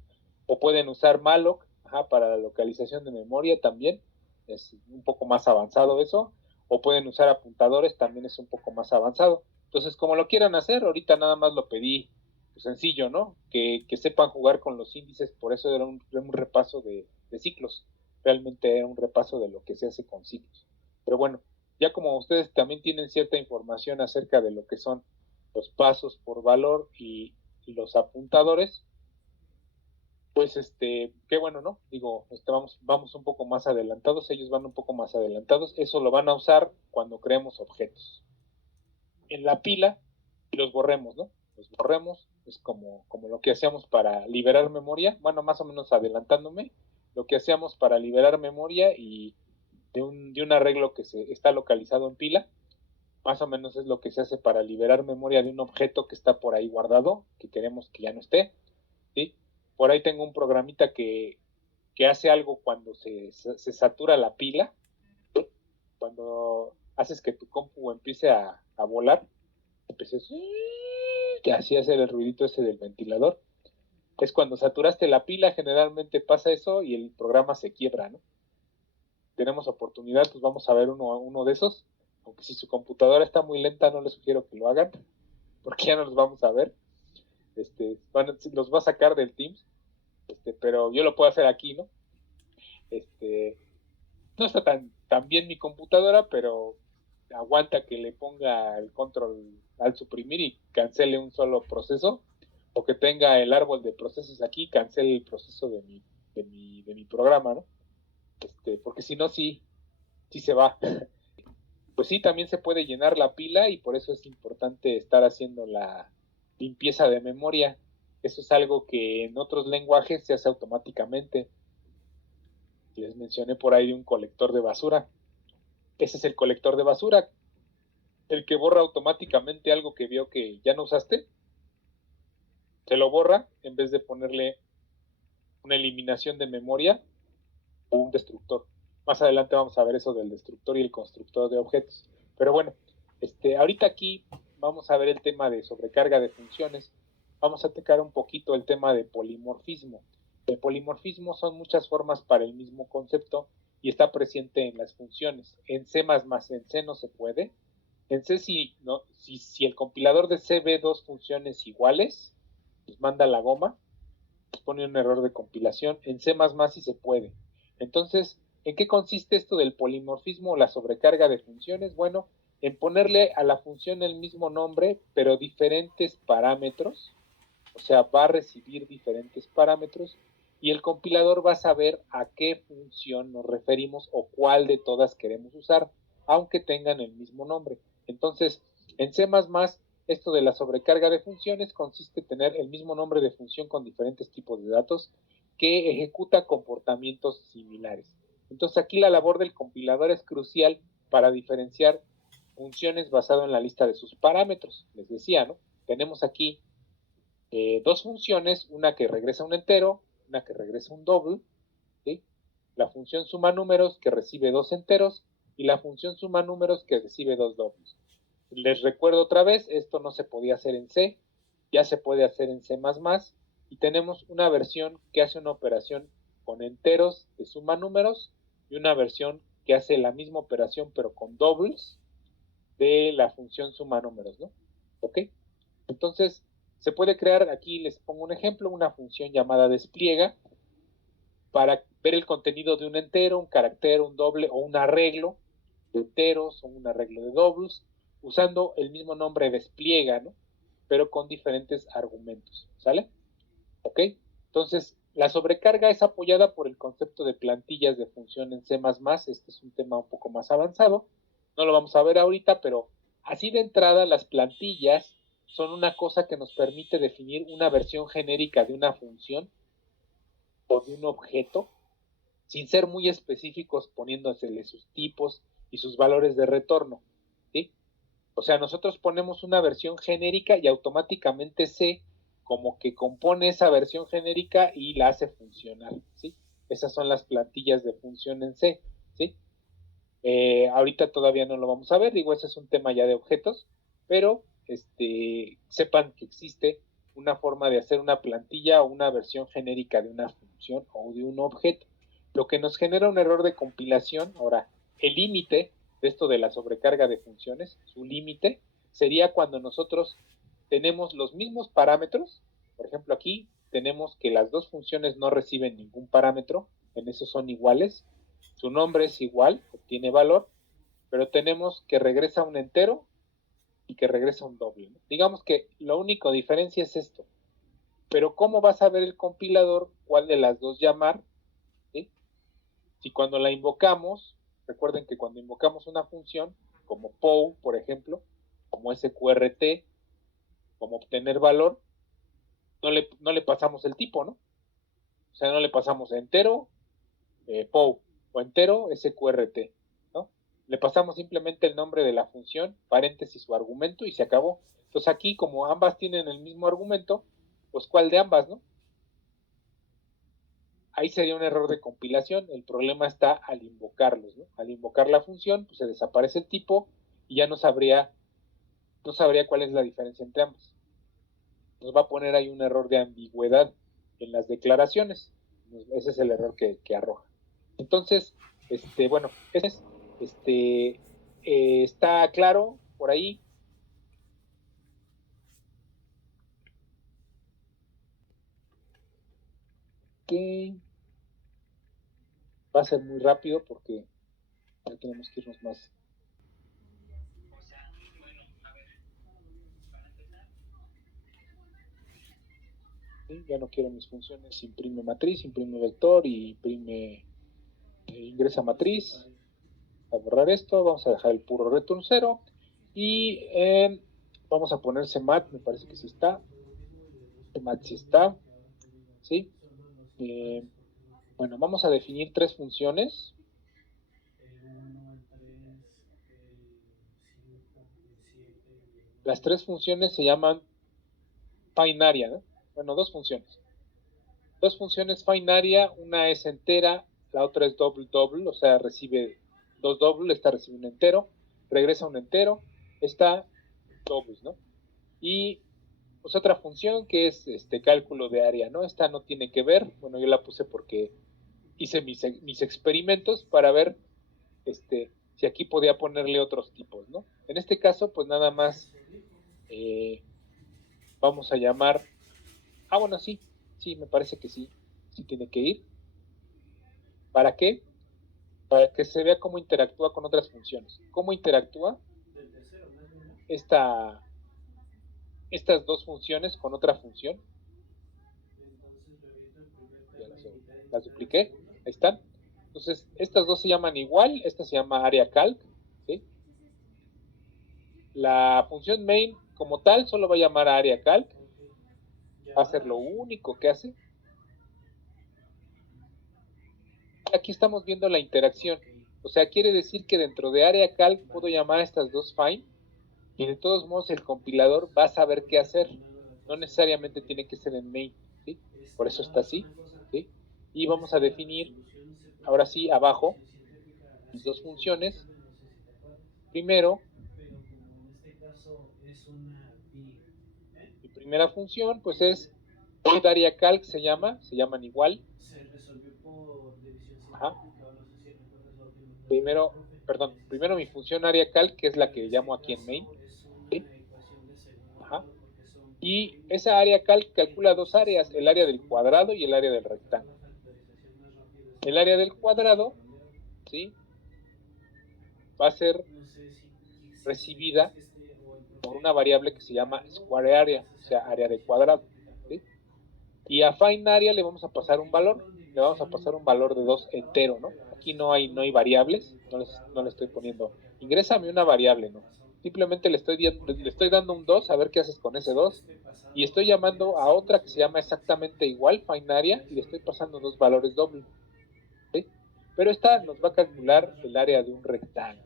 O pueden usar malloc para la localización de memoria también, es un poco más avanzado eso. O pueden usar apuntadores, también es un poco más avanzado. Entonces, como lo quieran hacer, ahorita nada más lo pedí pues, sencillo, ¿no? Que sepan jugar con los índices, por eso era un repaso de ciclos. Realmente era un repaso de lo que se hace con ciclos. Pero bueno, ya como ustedes también tienen cierta información acerca de lo que son los pasos por valor y los apuntadores, pues qué bueno, ¿no? Digo, vamos un poco más adelantados, ellos van un poco más adelantados, eso lo van a usar cuando creemos objetos. En la pila los borremos, ¿no? Los borremos, es como lo que hacíamos para liberar memoria, bueno, más o menos adelantándome, lo que hacíamos para liberar memoria y de un arreglo que está localizado en pila, más o menos es lo que se hace para liberar memoria de un objeto que está por ahí guardado, que queremos que ya no esté, ¿sí? Por ahí tengo un programita que hace algo cuando se satura la pila, ¿sí? Cuando haces que tu compu empiece a volar, empiezas que así hace el ruidito ese del ventilador, es cuando saturaste la pila, generalmente pasa eso y el programa se quiebra, ¿no? Tenemos oportunidad, pues vamos a ver uno de esos, aunque si su computadora está muy lenta no les sugiero que lo hagan, porque ya no los vamos a ver, los va a sacar del Teams, pero yo lo puedo hacer aquí, ¿no? No está tan bien mi computadora, pero aguanta que le ponga el control al suprimir y cancele un solo proceso, o que tenga el árbol de procesos aquí y cancele el proceso de mi programa, ¿no? Porque si no, sí se va. Pues sí, también se puede llenar la pila y por eso es importante estar haciendo la limpieza de memoria. Eso es algo que en otros lenguajes se hace automáticamente. Les mencioné por ahí de un colector de basura. Ese es el colector de basura, el que borra automáticamente algo que vio que ya no usaste, se lo borra en vez de ponerle una eliminación de memoria o un destructor. Más adelante vamos a ver eso del destructor y el constructor de objetos. Pero bueno, ahorita aquí vamos a ver el tema de sobrecarga de funciones. Vamos a tocar un poquito el tema de polimorfismo. El polimorfismo son muchas formas para el mismo concepto y está presente en las funciones. En C++, en C no se puede. En C, si el compilador de C ve dos funciones iguales, pues manda la goma, pues pone un error de compilación. En C++ sí se puede. Entonces, ¿en qué consiste esto del polimorfismo o la sobrecarga de funciones? Bueno, en ponerle a la función el mismo nombre, pero diferentes parámetros. O sea, va a recibir diferentes parámetros y el compilador va a saber a qué función nos referimos o cuál de todas queremos usar, aunque tengan el mismo nombre. Entonces, en C++, esto de la sobrecarga de funciones consiste en tener el mismo nombre de función con diferentes tipos de datos que ejecuta comportamientos similares. Entonces, aquí la labor del compilador es crucial para diferenciar funciones basado en la lista de sus parámetros. Les decía, ¿no? Tenemos aquí dos funciones, una que regresa un entero, una que regresa un doble, ¿sí? La función suma números que recibe dos enteros y la función suma números que recibe dos dobles. Les recuerdo otra vez, esto no se podía hacer en C, ya se puede hacer en C++ y tenemos una versión que hace una operación con enteros de suma números y una versión que hace la misma operación pero con dobles de la función suma números, ¿no? ¿Ok? Entonces, se puede crear, aquí les pongo un ejemplo, una función llamada despliega para ver el contenido de un entero, un carácter, un doble o un arreglo de enteros o un arreglo de dobles, usando el mismo nombre despliega, ¿no? Pero con diferentes argumentos, ¿sale? ¿Ok? Entonces, la sobrecarga es apoyada por el concepto de plantillas de función en C++, este es un tema un poco más avanzado, no lo vamos a ver ahorita, pero así de entrada las plantillas son una cosa que nos permite definir una versión genérica de una función o de un objeto, sin ser muy específicos poniéndosele sus tipos y sus valores de retorno, ¿sí? O sea, nosotros ponemos una versión genérica y automáticamente C como que compone esa versión genérica y la hace funcionar, ¿sí? Esas son las plantillas de función en C, ¿sí? Ahorita todavía no lo vamos a ver, digo, ese es un tema ya de objetos, pero sepan que existe una forma de hacer una plantilla o una versión genérica de una función o de un objeto, lo que nos genera un error de compilación. Ahora, el límite de esto de la sobrecarga de funciones, su límite sería cuando nosotros tenemos los mismos parámetros, por ejemplo aquí tenemos que las dos funciones no reciben ningún parámetro, en eso son iguales, su nombre es igual, obtiene valor, pero tenemos que regresa un entero y que regresa un doble, ¿no? Digamos que la única diferencia es esto, pero ¿cómo va a saber el compilador cuál de las dos llamar? ¿Sí? Si cuando la invocamos, recuerden que cuando invocamos una función, como POW, por ejemplo, como SQRT, como obtener valor, no le pasamos el tipo, ¿no? O sea, no le pasamos entero, POW, o entero, SQRT, ¿no? Le pasamos simplemente el nombre de la función, paréntesis o argumento, y se acabó. Entonces aquí, como ambas tienen el mismo argumento, pues ¿cuál de ambas, no? Ahí sería un error de compilación. El problema está al invocarlos, ¿no? Al invocar la función, pues se desaparece el tipo y ya no sabría cuál es la diferencia entre ambos. Nos va a poner ahí un error de ambigüedad en las declaraciones. Ese es el error que arroja. Entonces, bueno, está claro por ahí. Que va a ser muy rápido porque ya tenemos que irnos más. ¿Sí? Ya no quiero mis funciones, imprime matriz, imprime vector y imprime ingresa matriz. A borrar esto, vamos a dejar el puro return 0 y vamos a poner cmat, me parece que sí está. Cmat sí está, ¿sí? Bueno, vamos a definir tres funciones. Las tres funciones se llaman find area, ¿no? Bueno, dos funciones. Dos funciones find area, una es entera, la otra es double double, o sea, recibe dos double, esta recibe un entero, regresa un entero, esta dobles, ¿no? Y pues otra función que es cálculo de área, ¿no? Esta no tiene que ver, bueno, yo la puse porque hice mis experimentos para ver si aquí podía ponerle otros tipos, ¿no? En este caso, pues nada más vamos a llamar, bueno, sí, me parece que sí tiene que ir. ¿Para qué? Para que se vea cómo interactúa con otras funciones. ¿Cómo interactúa estas dos funciones con otra función? Ya las dupliqué, ahí están. Entonces, estas dos se llaman igual, esta se llama area calc, ¿sí? La función main como tal solo va a llamar a area calc, va a ser lo único que hace. Aquí estamos viendo la interacción, o sea, quiere decir que dentro de area calc puedo llamar a estas dos find, y de todos modos el compilador va a saber qué hacer, no necesariamente tiene que ser en main, ¿sí? Por eso está así, ¿sí? Y vamos a definir, ahora sí, abajo, mis dos funciones. Primero, mi primera función, pues es void area calc, se llaman igual. Ajá. Primero mi función area calc, que es la que llamo aquí en main, ¿sí? Ajá. Y esa area calc calcula dos áreas, el área del cuadrado y el área del rectángulo. El área del cuadrado, ¿sí?, va a ser recibida por una variable que se llama square area, o sea, área de cuadrado, ¿sí? Y a find area le vamos a pasar un valor, de 2 entero, ¿no? Aquí no hay variables, no le estoy poniendo, ingrésame una variable, ¿no? Simplemente le estoy dando un 2, a ver qué haces con ese 2, y estoy llamando a otra que se llama exactamente igual, find area, y le estoy pasando dos valores dobles, ¿sí? Pero esta nos va a calcular el área de un rectángulo,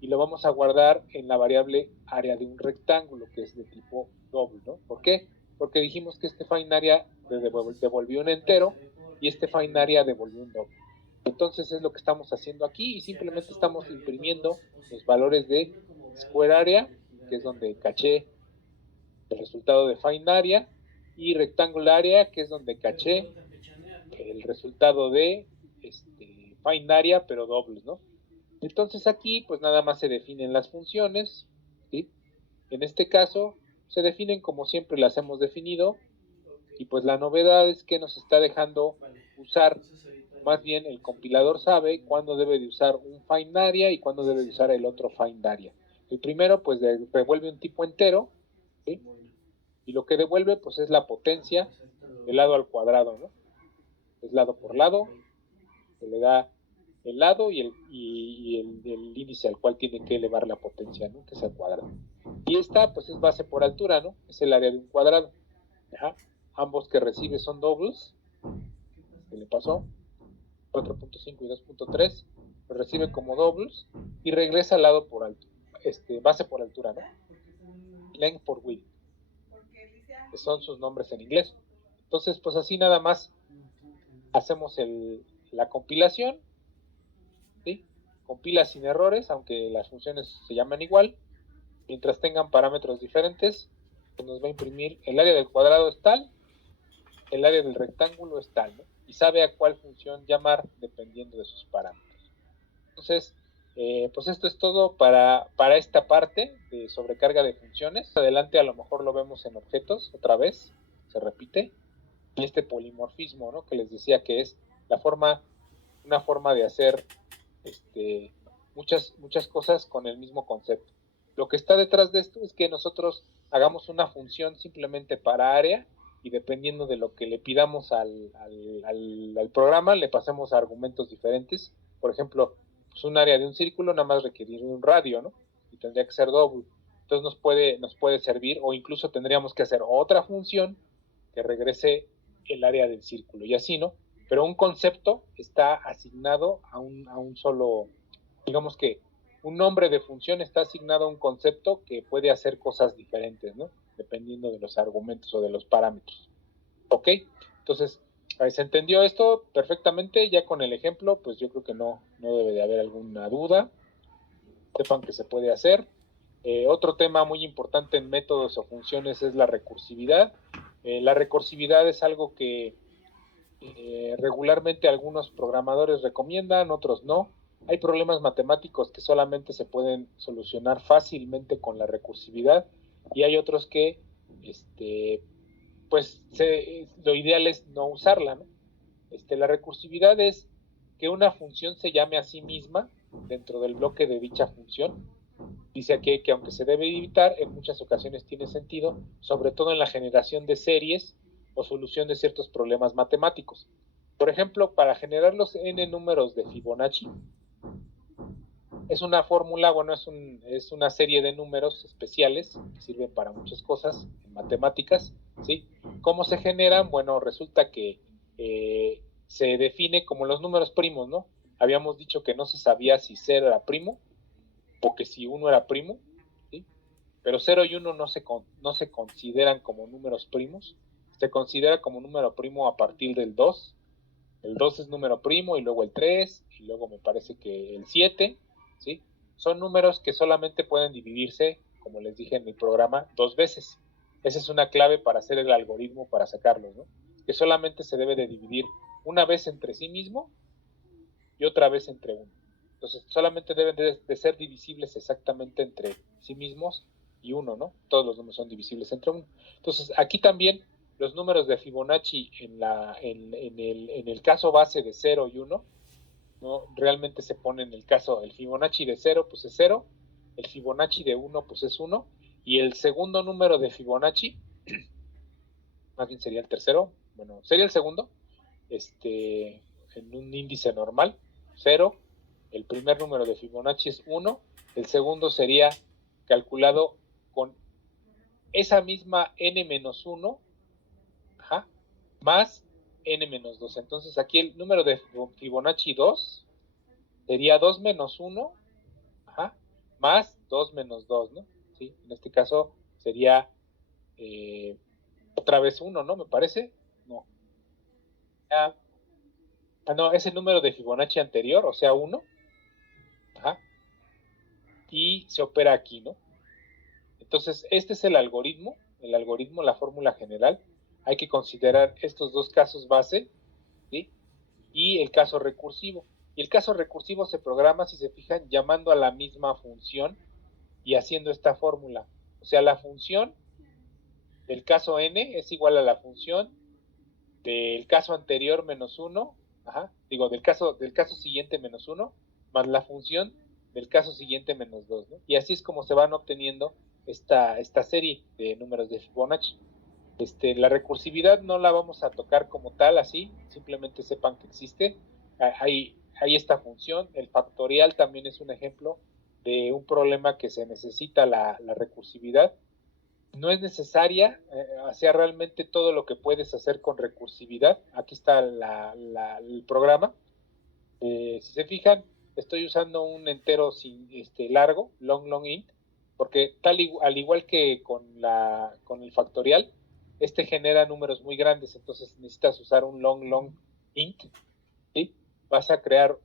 y lo vamos a guardar en la variable área de un rectángulo, que es de tipo doble, ¿no? ¿Por qué? Porque dijimos que este find area devolvió un entero y este find area devolvió un doble. Entonces es lo que estamos haciendo aquí y simplemente estamos imprimiendo los valores de square area, que es donde caché el resultado de find area, y rectangular area, que es donde caché el resultado de find area, pero dobles, ¿no? Entonces aquí pues nada más se definen las funciones, ¿sí? En este caso se definen como siempre las hemos definido, y pues la novedad es que nos está dejando usar, más bien el compilador sabe cuándo debe de usar un find area y cuándo debe de usar el otro find area. El primero pues devuelve un tipo entero, ¿sí? Y lo que devuelve pues es la potencia del lado al cuadrado, ¿no? Es lado por lado, se le da el lado y el índice al cual tiene que elevar la potencia, ¿no?, que es al cuadrado. Y esta pues es base por altura, ¿no? Es el área de un cuadrado. Ajá. Ambos que recibe son dobles, que le pasó, 4.5 y 2.3, lo recibe como dobles y regresa al lado por altura, base por altura, ¿no? Length por width, que son sus nombres en inglés. Entonces pues así nada más hacemos la compilación, ¿sí? Compila sin errores, aunque las funciones se llaman igual. Mientras tengan parámetros diferentes, pues nos va a imprimir el área del cuadrado es tal, el área del rectángulo es tal, ¿no? Y sabe a cuál función llamar dependiendo de sus parámetros. Entonces, pues esto es todo para esta parte de sobrecarga de funciones. Adelante a lo mejor lo vemos en objetos, otra vez, se repite. Y este polimorfismo, ¿no?, que les decía que es una forma de hacer muchas cosas con el mismo concepto. Lo que está detrás de esto es que nosotros hagamos una función simplemente para área y dependiendo de lo que le pidamos al programa, le pasemos a argumentos diferentes. Por ejemplo, pues un área de un círculo nada más requeriría un radio, ¿no? Y tendría que ser doble. Entonces nos puede servir, o incluso tendríamos que hacer otra función que regrese el área del círculo y así, ¿no? Pero un concepto está asignado a un solo, digamos que un nombre de función está asignado a un concepto que puede hacer cosas diferentes, ¿no? Dependiendo de los argumentos o de los parámetros. ¿Ok? Entonces, ¿se entendió esto perfectamente? Ya con el ejemplo, pues yo creo que no debe de haber alguna duda. Sepan que se puede hacer. Otro tema muy importante en métodos o funciones es la recursividad. La recursividad es algo que regularmente algunos programadores recomiendan, otros no. Hay problemas matemáticos que solamente se pueden solucionar fácilmente con la recursividad y hay otros que pues lo ideal es no usarla, ¿no? La recursividad es que una función se llame a sí misma dentro del bloque de dicha función. Dice aquí que aunque se debe evitar, en muchas ocasiones tiene sentido, sobre todo en la generación de series o solución de ciertos problemas matemáticos. Por ejemplo, para generar los n números de Fibonacci, es una fórmula, bueno, es una serie de números especiales que sirven para muchas cosas en matemáticas, ¿sí? ¿Cómo se generan? Bueno, resulta que se define como los números primos, ¿no? Habíamos dicho que no se sabía si 0 era primo o que si 1 era primo, ¿sí? Pero 0 y 1 no se consideran como números primos, se considera como número primo a partir del 2. El 2 es número primo y luego el 3 y luego me parece que el 7, ¿sí? Son números que solamente pueden dividirse, como les dije en el programa, 2 veces. Esa es una clave para hacer el algoritmo para sacarlos, ¿no? Que solamente se debe de dividir una vez entre sí mismo y otra vez entre uno. Entonces, solamente deben de ser divisibles exactamente entre sí mismos y uno, ¿no? Todos los números son divisibles entre uno. Entonces, aquí también los números de Fibonacci en el caso base de 0 y 1, ¿no? Realmente se pone en el caso, el Fibonacci de 0, pues es 0, el Fibonacci de 1, pues es 1, y el segundo número de Fibonacci, más bien sería el tercero, bueno, sería el segundo, en un índice normal, 0, el primer número de Fibonacci es 1, el segundo sería calculado con esa misma n-1, más n-2. Entonces aquí el número de Fibonacci 2 sería 2 menos 1, más 2 menos 2, ¿no? ¿Sí? En este caso sería otra vez 1, ¿no? Me parece. No. No, es el número de Fibonacci anterior, o sea, 1. Y se opera aquí, ¿no? Entonces, este es el algoritmo, la fórmula general. Hay que considerar estos dos casos base, ¿sí? Y el caso recursivo. Y el caso recursivo se programa, si se fijan, llamando a la misma función y haciendo esta fórmula. O sea, la función del caso n es igual a la función del caso anterior menos 1, del caso siguiente menos 1, más la función del caso siguiente menos 2, ¿no? Y así es como se van obteniendo esta serie de números de Fibonacci. La recursividad no la vamos a tocar como tal así, simplemente sepan que existe. Hay esta función, el factorial también es un ejemplo de un problema que se necesita la recursividad. No es necesaria, hacer realmente todo lo que puedes hacer con recursividad. Aquí está el programa. Si se fijan, estoy usando un entero largo, long int, porque al igual que con el factorial, genera números muy grandes, entonces necesitas usar un long int, ¿sí? Vas a crear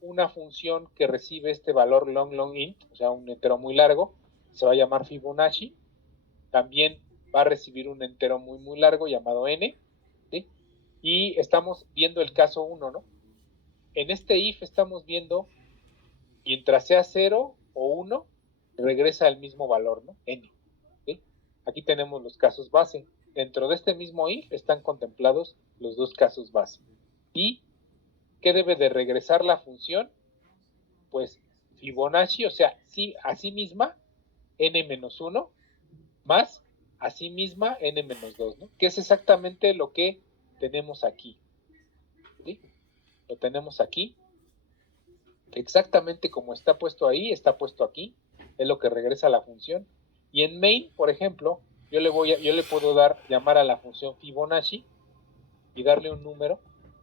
una función que recibe este valor long int, o sea, un entero muy largo, se va a llamar Fibonacci. También va a recibir un entero muy largo llamado n, ¿sí? Y estamos viendo el caso 1, ¿no? En este if estamos viendo, mientras sea 0 o 1, regresa el mismo valor, ¿no? N, ¿sí? Aquí tenemos los casos base. Dentro de este mismo if están contemplados los dos casos base. ¿Y qué debe de regresar la función? Pues Fibonacci, o sea, a sí misma, n-1, más a sí misma n-2, ¿no? Que es exactamente lo que tenemos aquí, ¿sí? Lo tenemos aquí, exactamente como está puesto ahí, está puesto aquí, es lo que regresa a la función. Y en main, por ejemplo, yo le puedo llamar a la función Fibonacci y darle un número,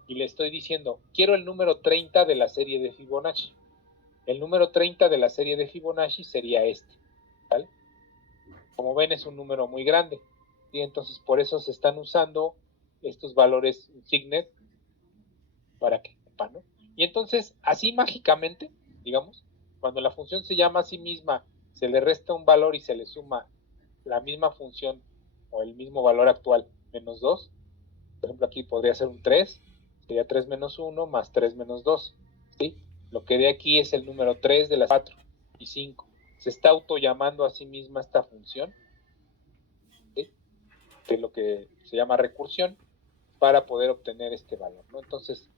y le estoy diciendo, quiero el número 30 de la serie de Fibonacci. El número 30 de la serie de Fibonacci sería este, ¿vale? Como ven, es un número muy grande, y entonces por eso se están usando estos valores Signet para que sepan, ¿no? Y entonces, así mágicamente, digamos, cuando la función se llama a sí misma, se le resta un valor y se le suma la misma función o el mismo valor actual menos 2, por ejemplo, aquí podría ser un 3, sería 3 menos 1 más 3 menos 2, ¿sí? Lo que de aquí es el número 3 de las 4 y 5. Se está autollamando a sí misma esta función, ¿sí? Que es lo que se llama recursión, para poder obtener este valor, ¿no? Entonces,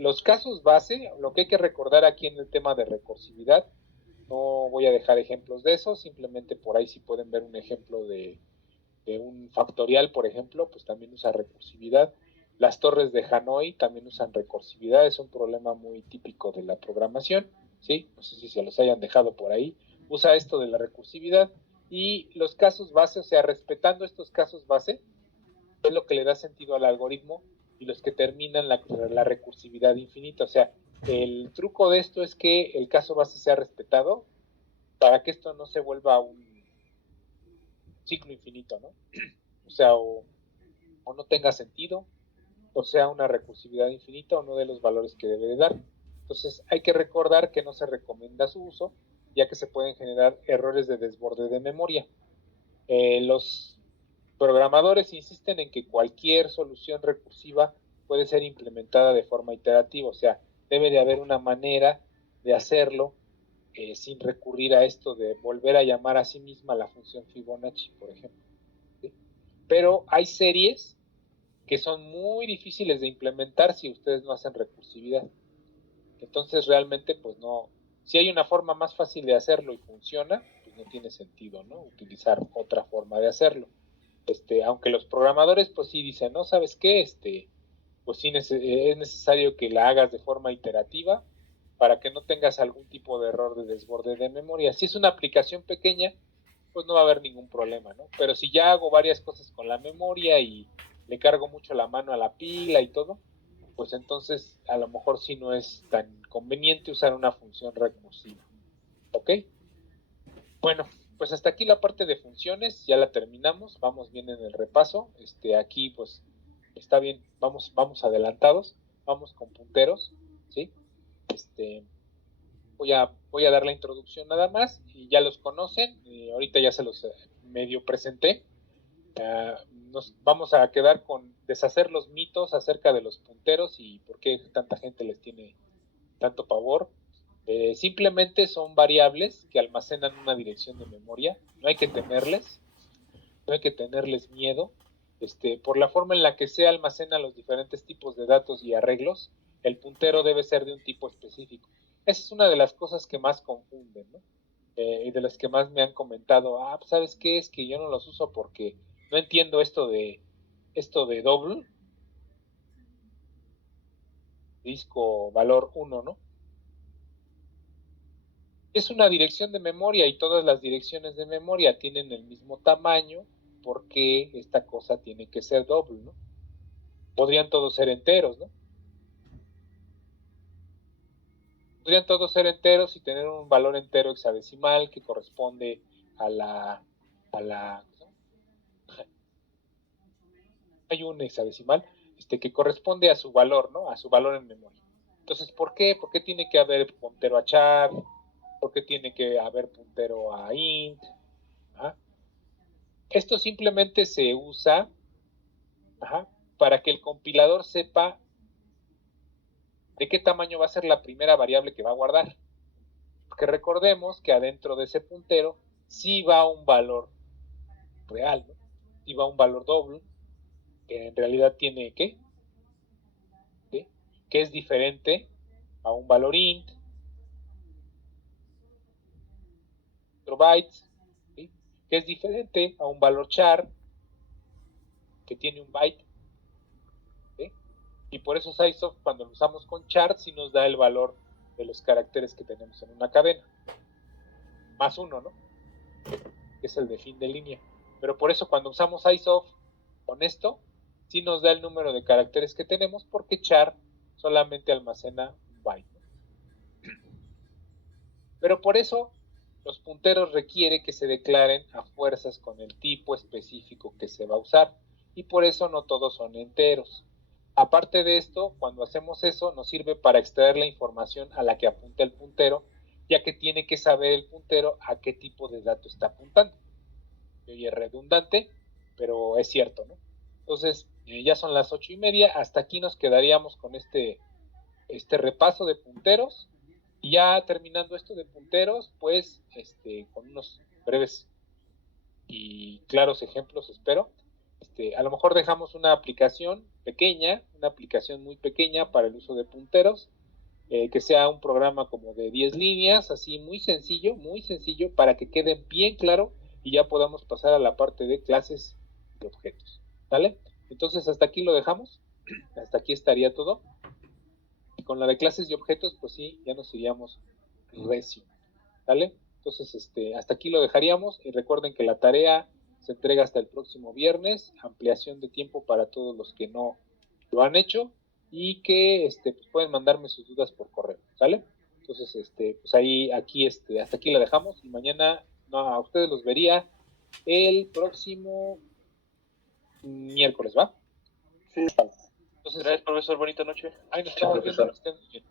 los casos base, lo que hay que recordar aquí en el tema de recursividad, no voy a dejar ejemplos de eso, simplemente por ahí si pueden ver un ejemplo de un factorial, por ejemplo, pues también usa recursividad. Las torres de Hanoi también usan recursividad, es un problema muy típico de la programación, ¿sí? No sé si se los hayan dejado por ahí. Usa esto de la recursividad y los casos base, o sea, respetando estos casos base, es lo que le da sentido al algoritmo y los que terminan la recursividad infinita. O sea, el truco de esto es que el caso base sea respetado para que esto no se vuelva un ciclo infinito, ¿no? O sea, o no tenga sentido, o sea, una recursividad infinita o no de los valores que debe de dar. Entonces, hay que recordar que no se recomienda su uso, ya que se pueden generar errores de desborde de memoria. Los programadores insisten en que cualquier solución recursiva puede ser implementada de forma iterativa, o sea, debe de haber una manera de hacerlo sin recurrir a esto de volver a llamar a sí misma la función Fibonacci, por ejemplo, ¿sí? Pero hay series que son muy difíciles de implementar si ustedes no hacen recursividad. Entonces realmente pues no, si hay una forma más fácil de hacerlo y funciona, pues no tiene sentido, ¿no? Utilizar otra forma de hacerlo. Aunque los programadores pues sí dicen, no, ¿sabes qué? Pues sí es necesario que la hagas de forma iterativa para que no tengas algún tipo de error de desborde de memoria. Si es una aplicación pequeña, pues no va a haber ningún problema, ¿no? Pero si ya hago varias cosas con la memoria y le cargo mucho la mano a la pila y todo, pues entonces a lo mejor sí no es tan conveniente usar una función recursiva, ¿ok? Bueno, pues hasta aquí la parte de funciones, ya la terminamos, vamos bien en el repaso, aquí pues está bien, vamos adelantados, vamos con punteros, ¿sí? Voy a dar la introducción nada más y ya los conocen, ahorita ya se los medio presenté. Nos vamos a quedar con deshacer los mitos acerca de los punteros y por qué tanta gente les tiene tanto pavor. Simplemente son variables que almacenan una dirección de memoria, no hay que temerles, no hay que tenerles miedo. Por la forma en la que se almacenan los diferentes tipos de datos y arreglos, el puntero debe ser de un tipo específico. Esa es una de las cosas que más confunden, ¿no? Y de las que más me han comentado, pues ¿sabes qué? Es que yo no los uso porque no entiendo esto de doble, disco valor 1, ¿no? Es una dirección de memoria y todas las direcciones de memoria tienen el mismo tamaño, porque esta cosa tiene que ser doble, ¿no? Podrían todos ser enteros, ¿no? Podrían todos ser enteros y tener un valor entero hexadecimal que corresponde a la ¿no? Hay un hexadecimal que corresponde a su valor, ¿no? A su valor en memoria. Entonces, ¿por qué? ¿Por qué tiene que haber puntero a char? ¿Por qué tiene que haber puntero a int? ¿Ah? Esto simplemente se usa para que el compilador sepa de qué tamaño va a ser la primera variable que va a guardar. Porque recordemos que adentro de ese puntero sí va un valor real, ¿no? Sí va un valor doble, que en realidad tiene ¿qué? ¿Sí? Que es diferente a un valor int, 4 bytes, ¿sí? Que es diferente a un valor char, que tiene un byte, ¿sí? Y por eso SciSoft, cuando lo usamos con char, sí nos da el valor de los caracteres que tenemos en una cadena, más uno, ¿no? Que es el de fin de línea. Pero por eso cuando usamos SciSoft con esto, sí nos da el número de caracteres que tenemos, porque char solamente almacena un byte, ¿no? Pero por eso los punteros requiere que se declaren a fuerzas con el tipo específico que se va a usar, y por eso no todos son enteros. Aparte de esto, cuando hacemos eso, nos sirve para extraer la información a la que apunta el puntero, ya que tiene que saber el puntero a qué tipo de dato está apuntando. Y es redundante, pero es cierto, ¿no? Entonces, ya son las 8:30, hasta aquí nos quedaríamos con este repaso de punteros, y ya terminando esto de punteros, pues, con unos breves y claros ejemplos, espero. A lo mejor dejamos una aplicación pequeña, una aplicación muy pequeña para el uso de punteros, que sea un programa como de 10 líneas, así muy sencillo, para que quede bien claro y ya podamos pasar a la parte de clases y objetos. ¿Vale? Entonces hasta aquí lo dejamos, hasta aquí estaría todo. Y con la de clases y objetos, pues sí, ya nos iríamos recio. ¿Vale? Entonces, hasta aquí lo dejaríamos, y recuerden que la tarea se entrega hasta el próximo viernes, ampliación de tiempo para todos los que no lo han hecho, y que pues pueden mandarme sus dudas por correo, ¿sale? Entonces, pues ahí, aquí, hasta aquí la dejamos, y mañana a ustedes los vería el próximo miércoles, ¿va? Sí. Entonces, Gracias, profesor. Bonita noche. ahí nos estamos viendo, que estén muy bien.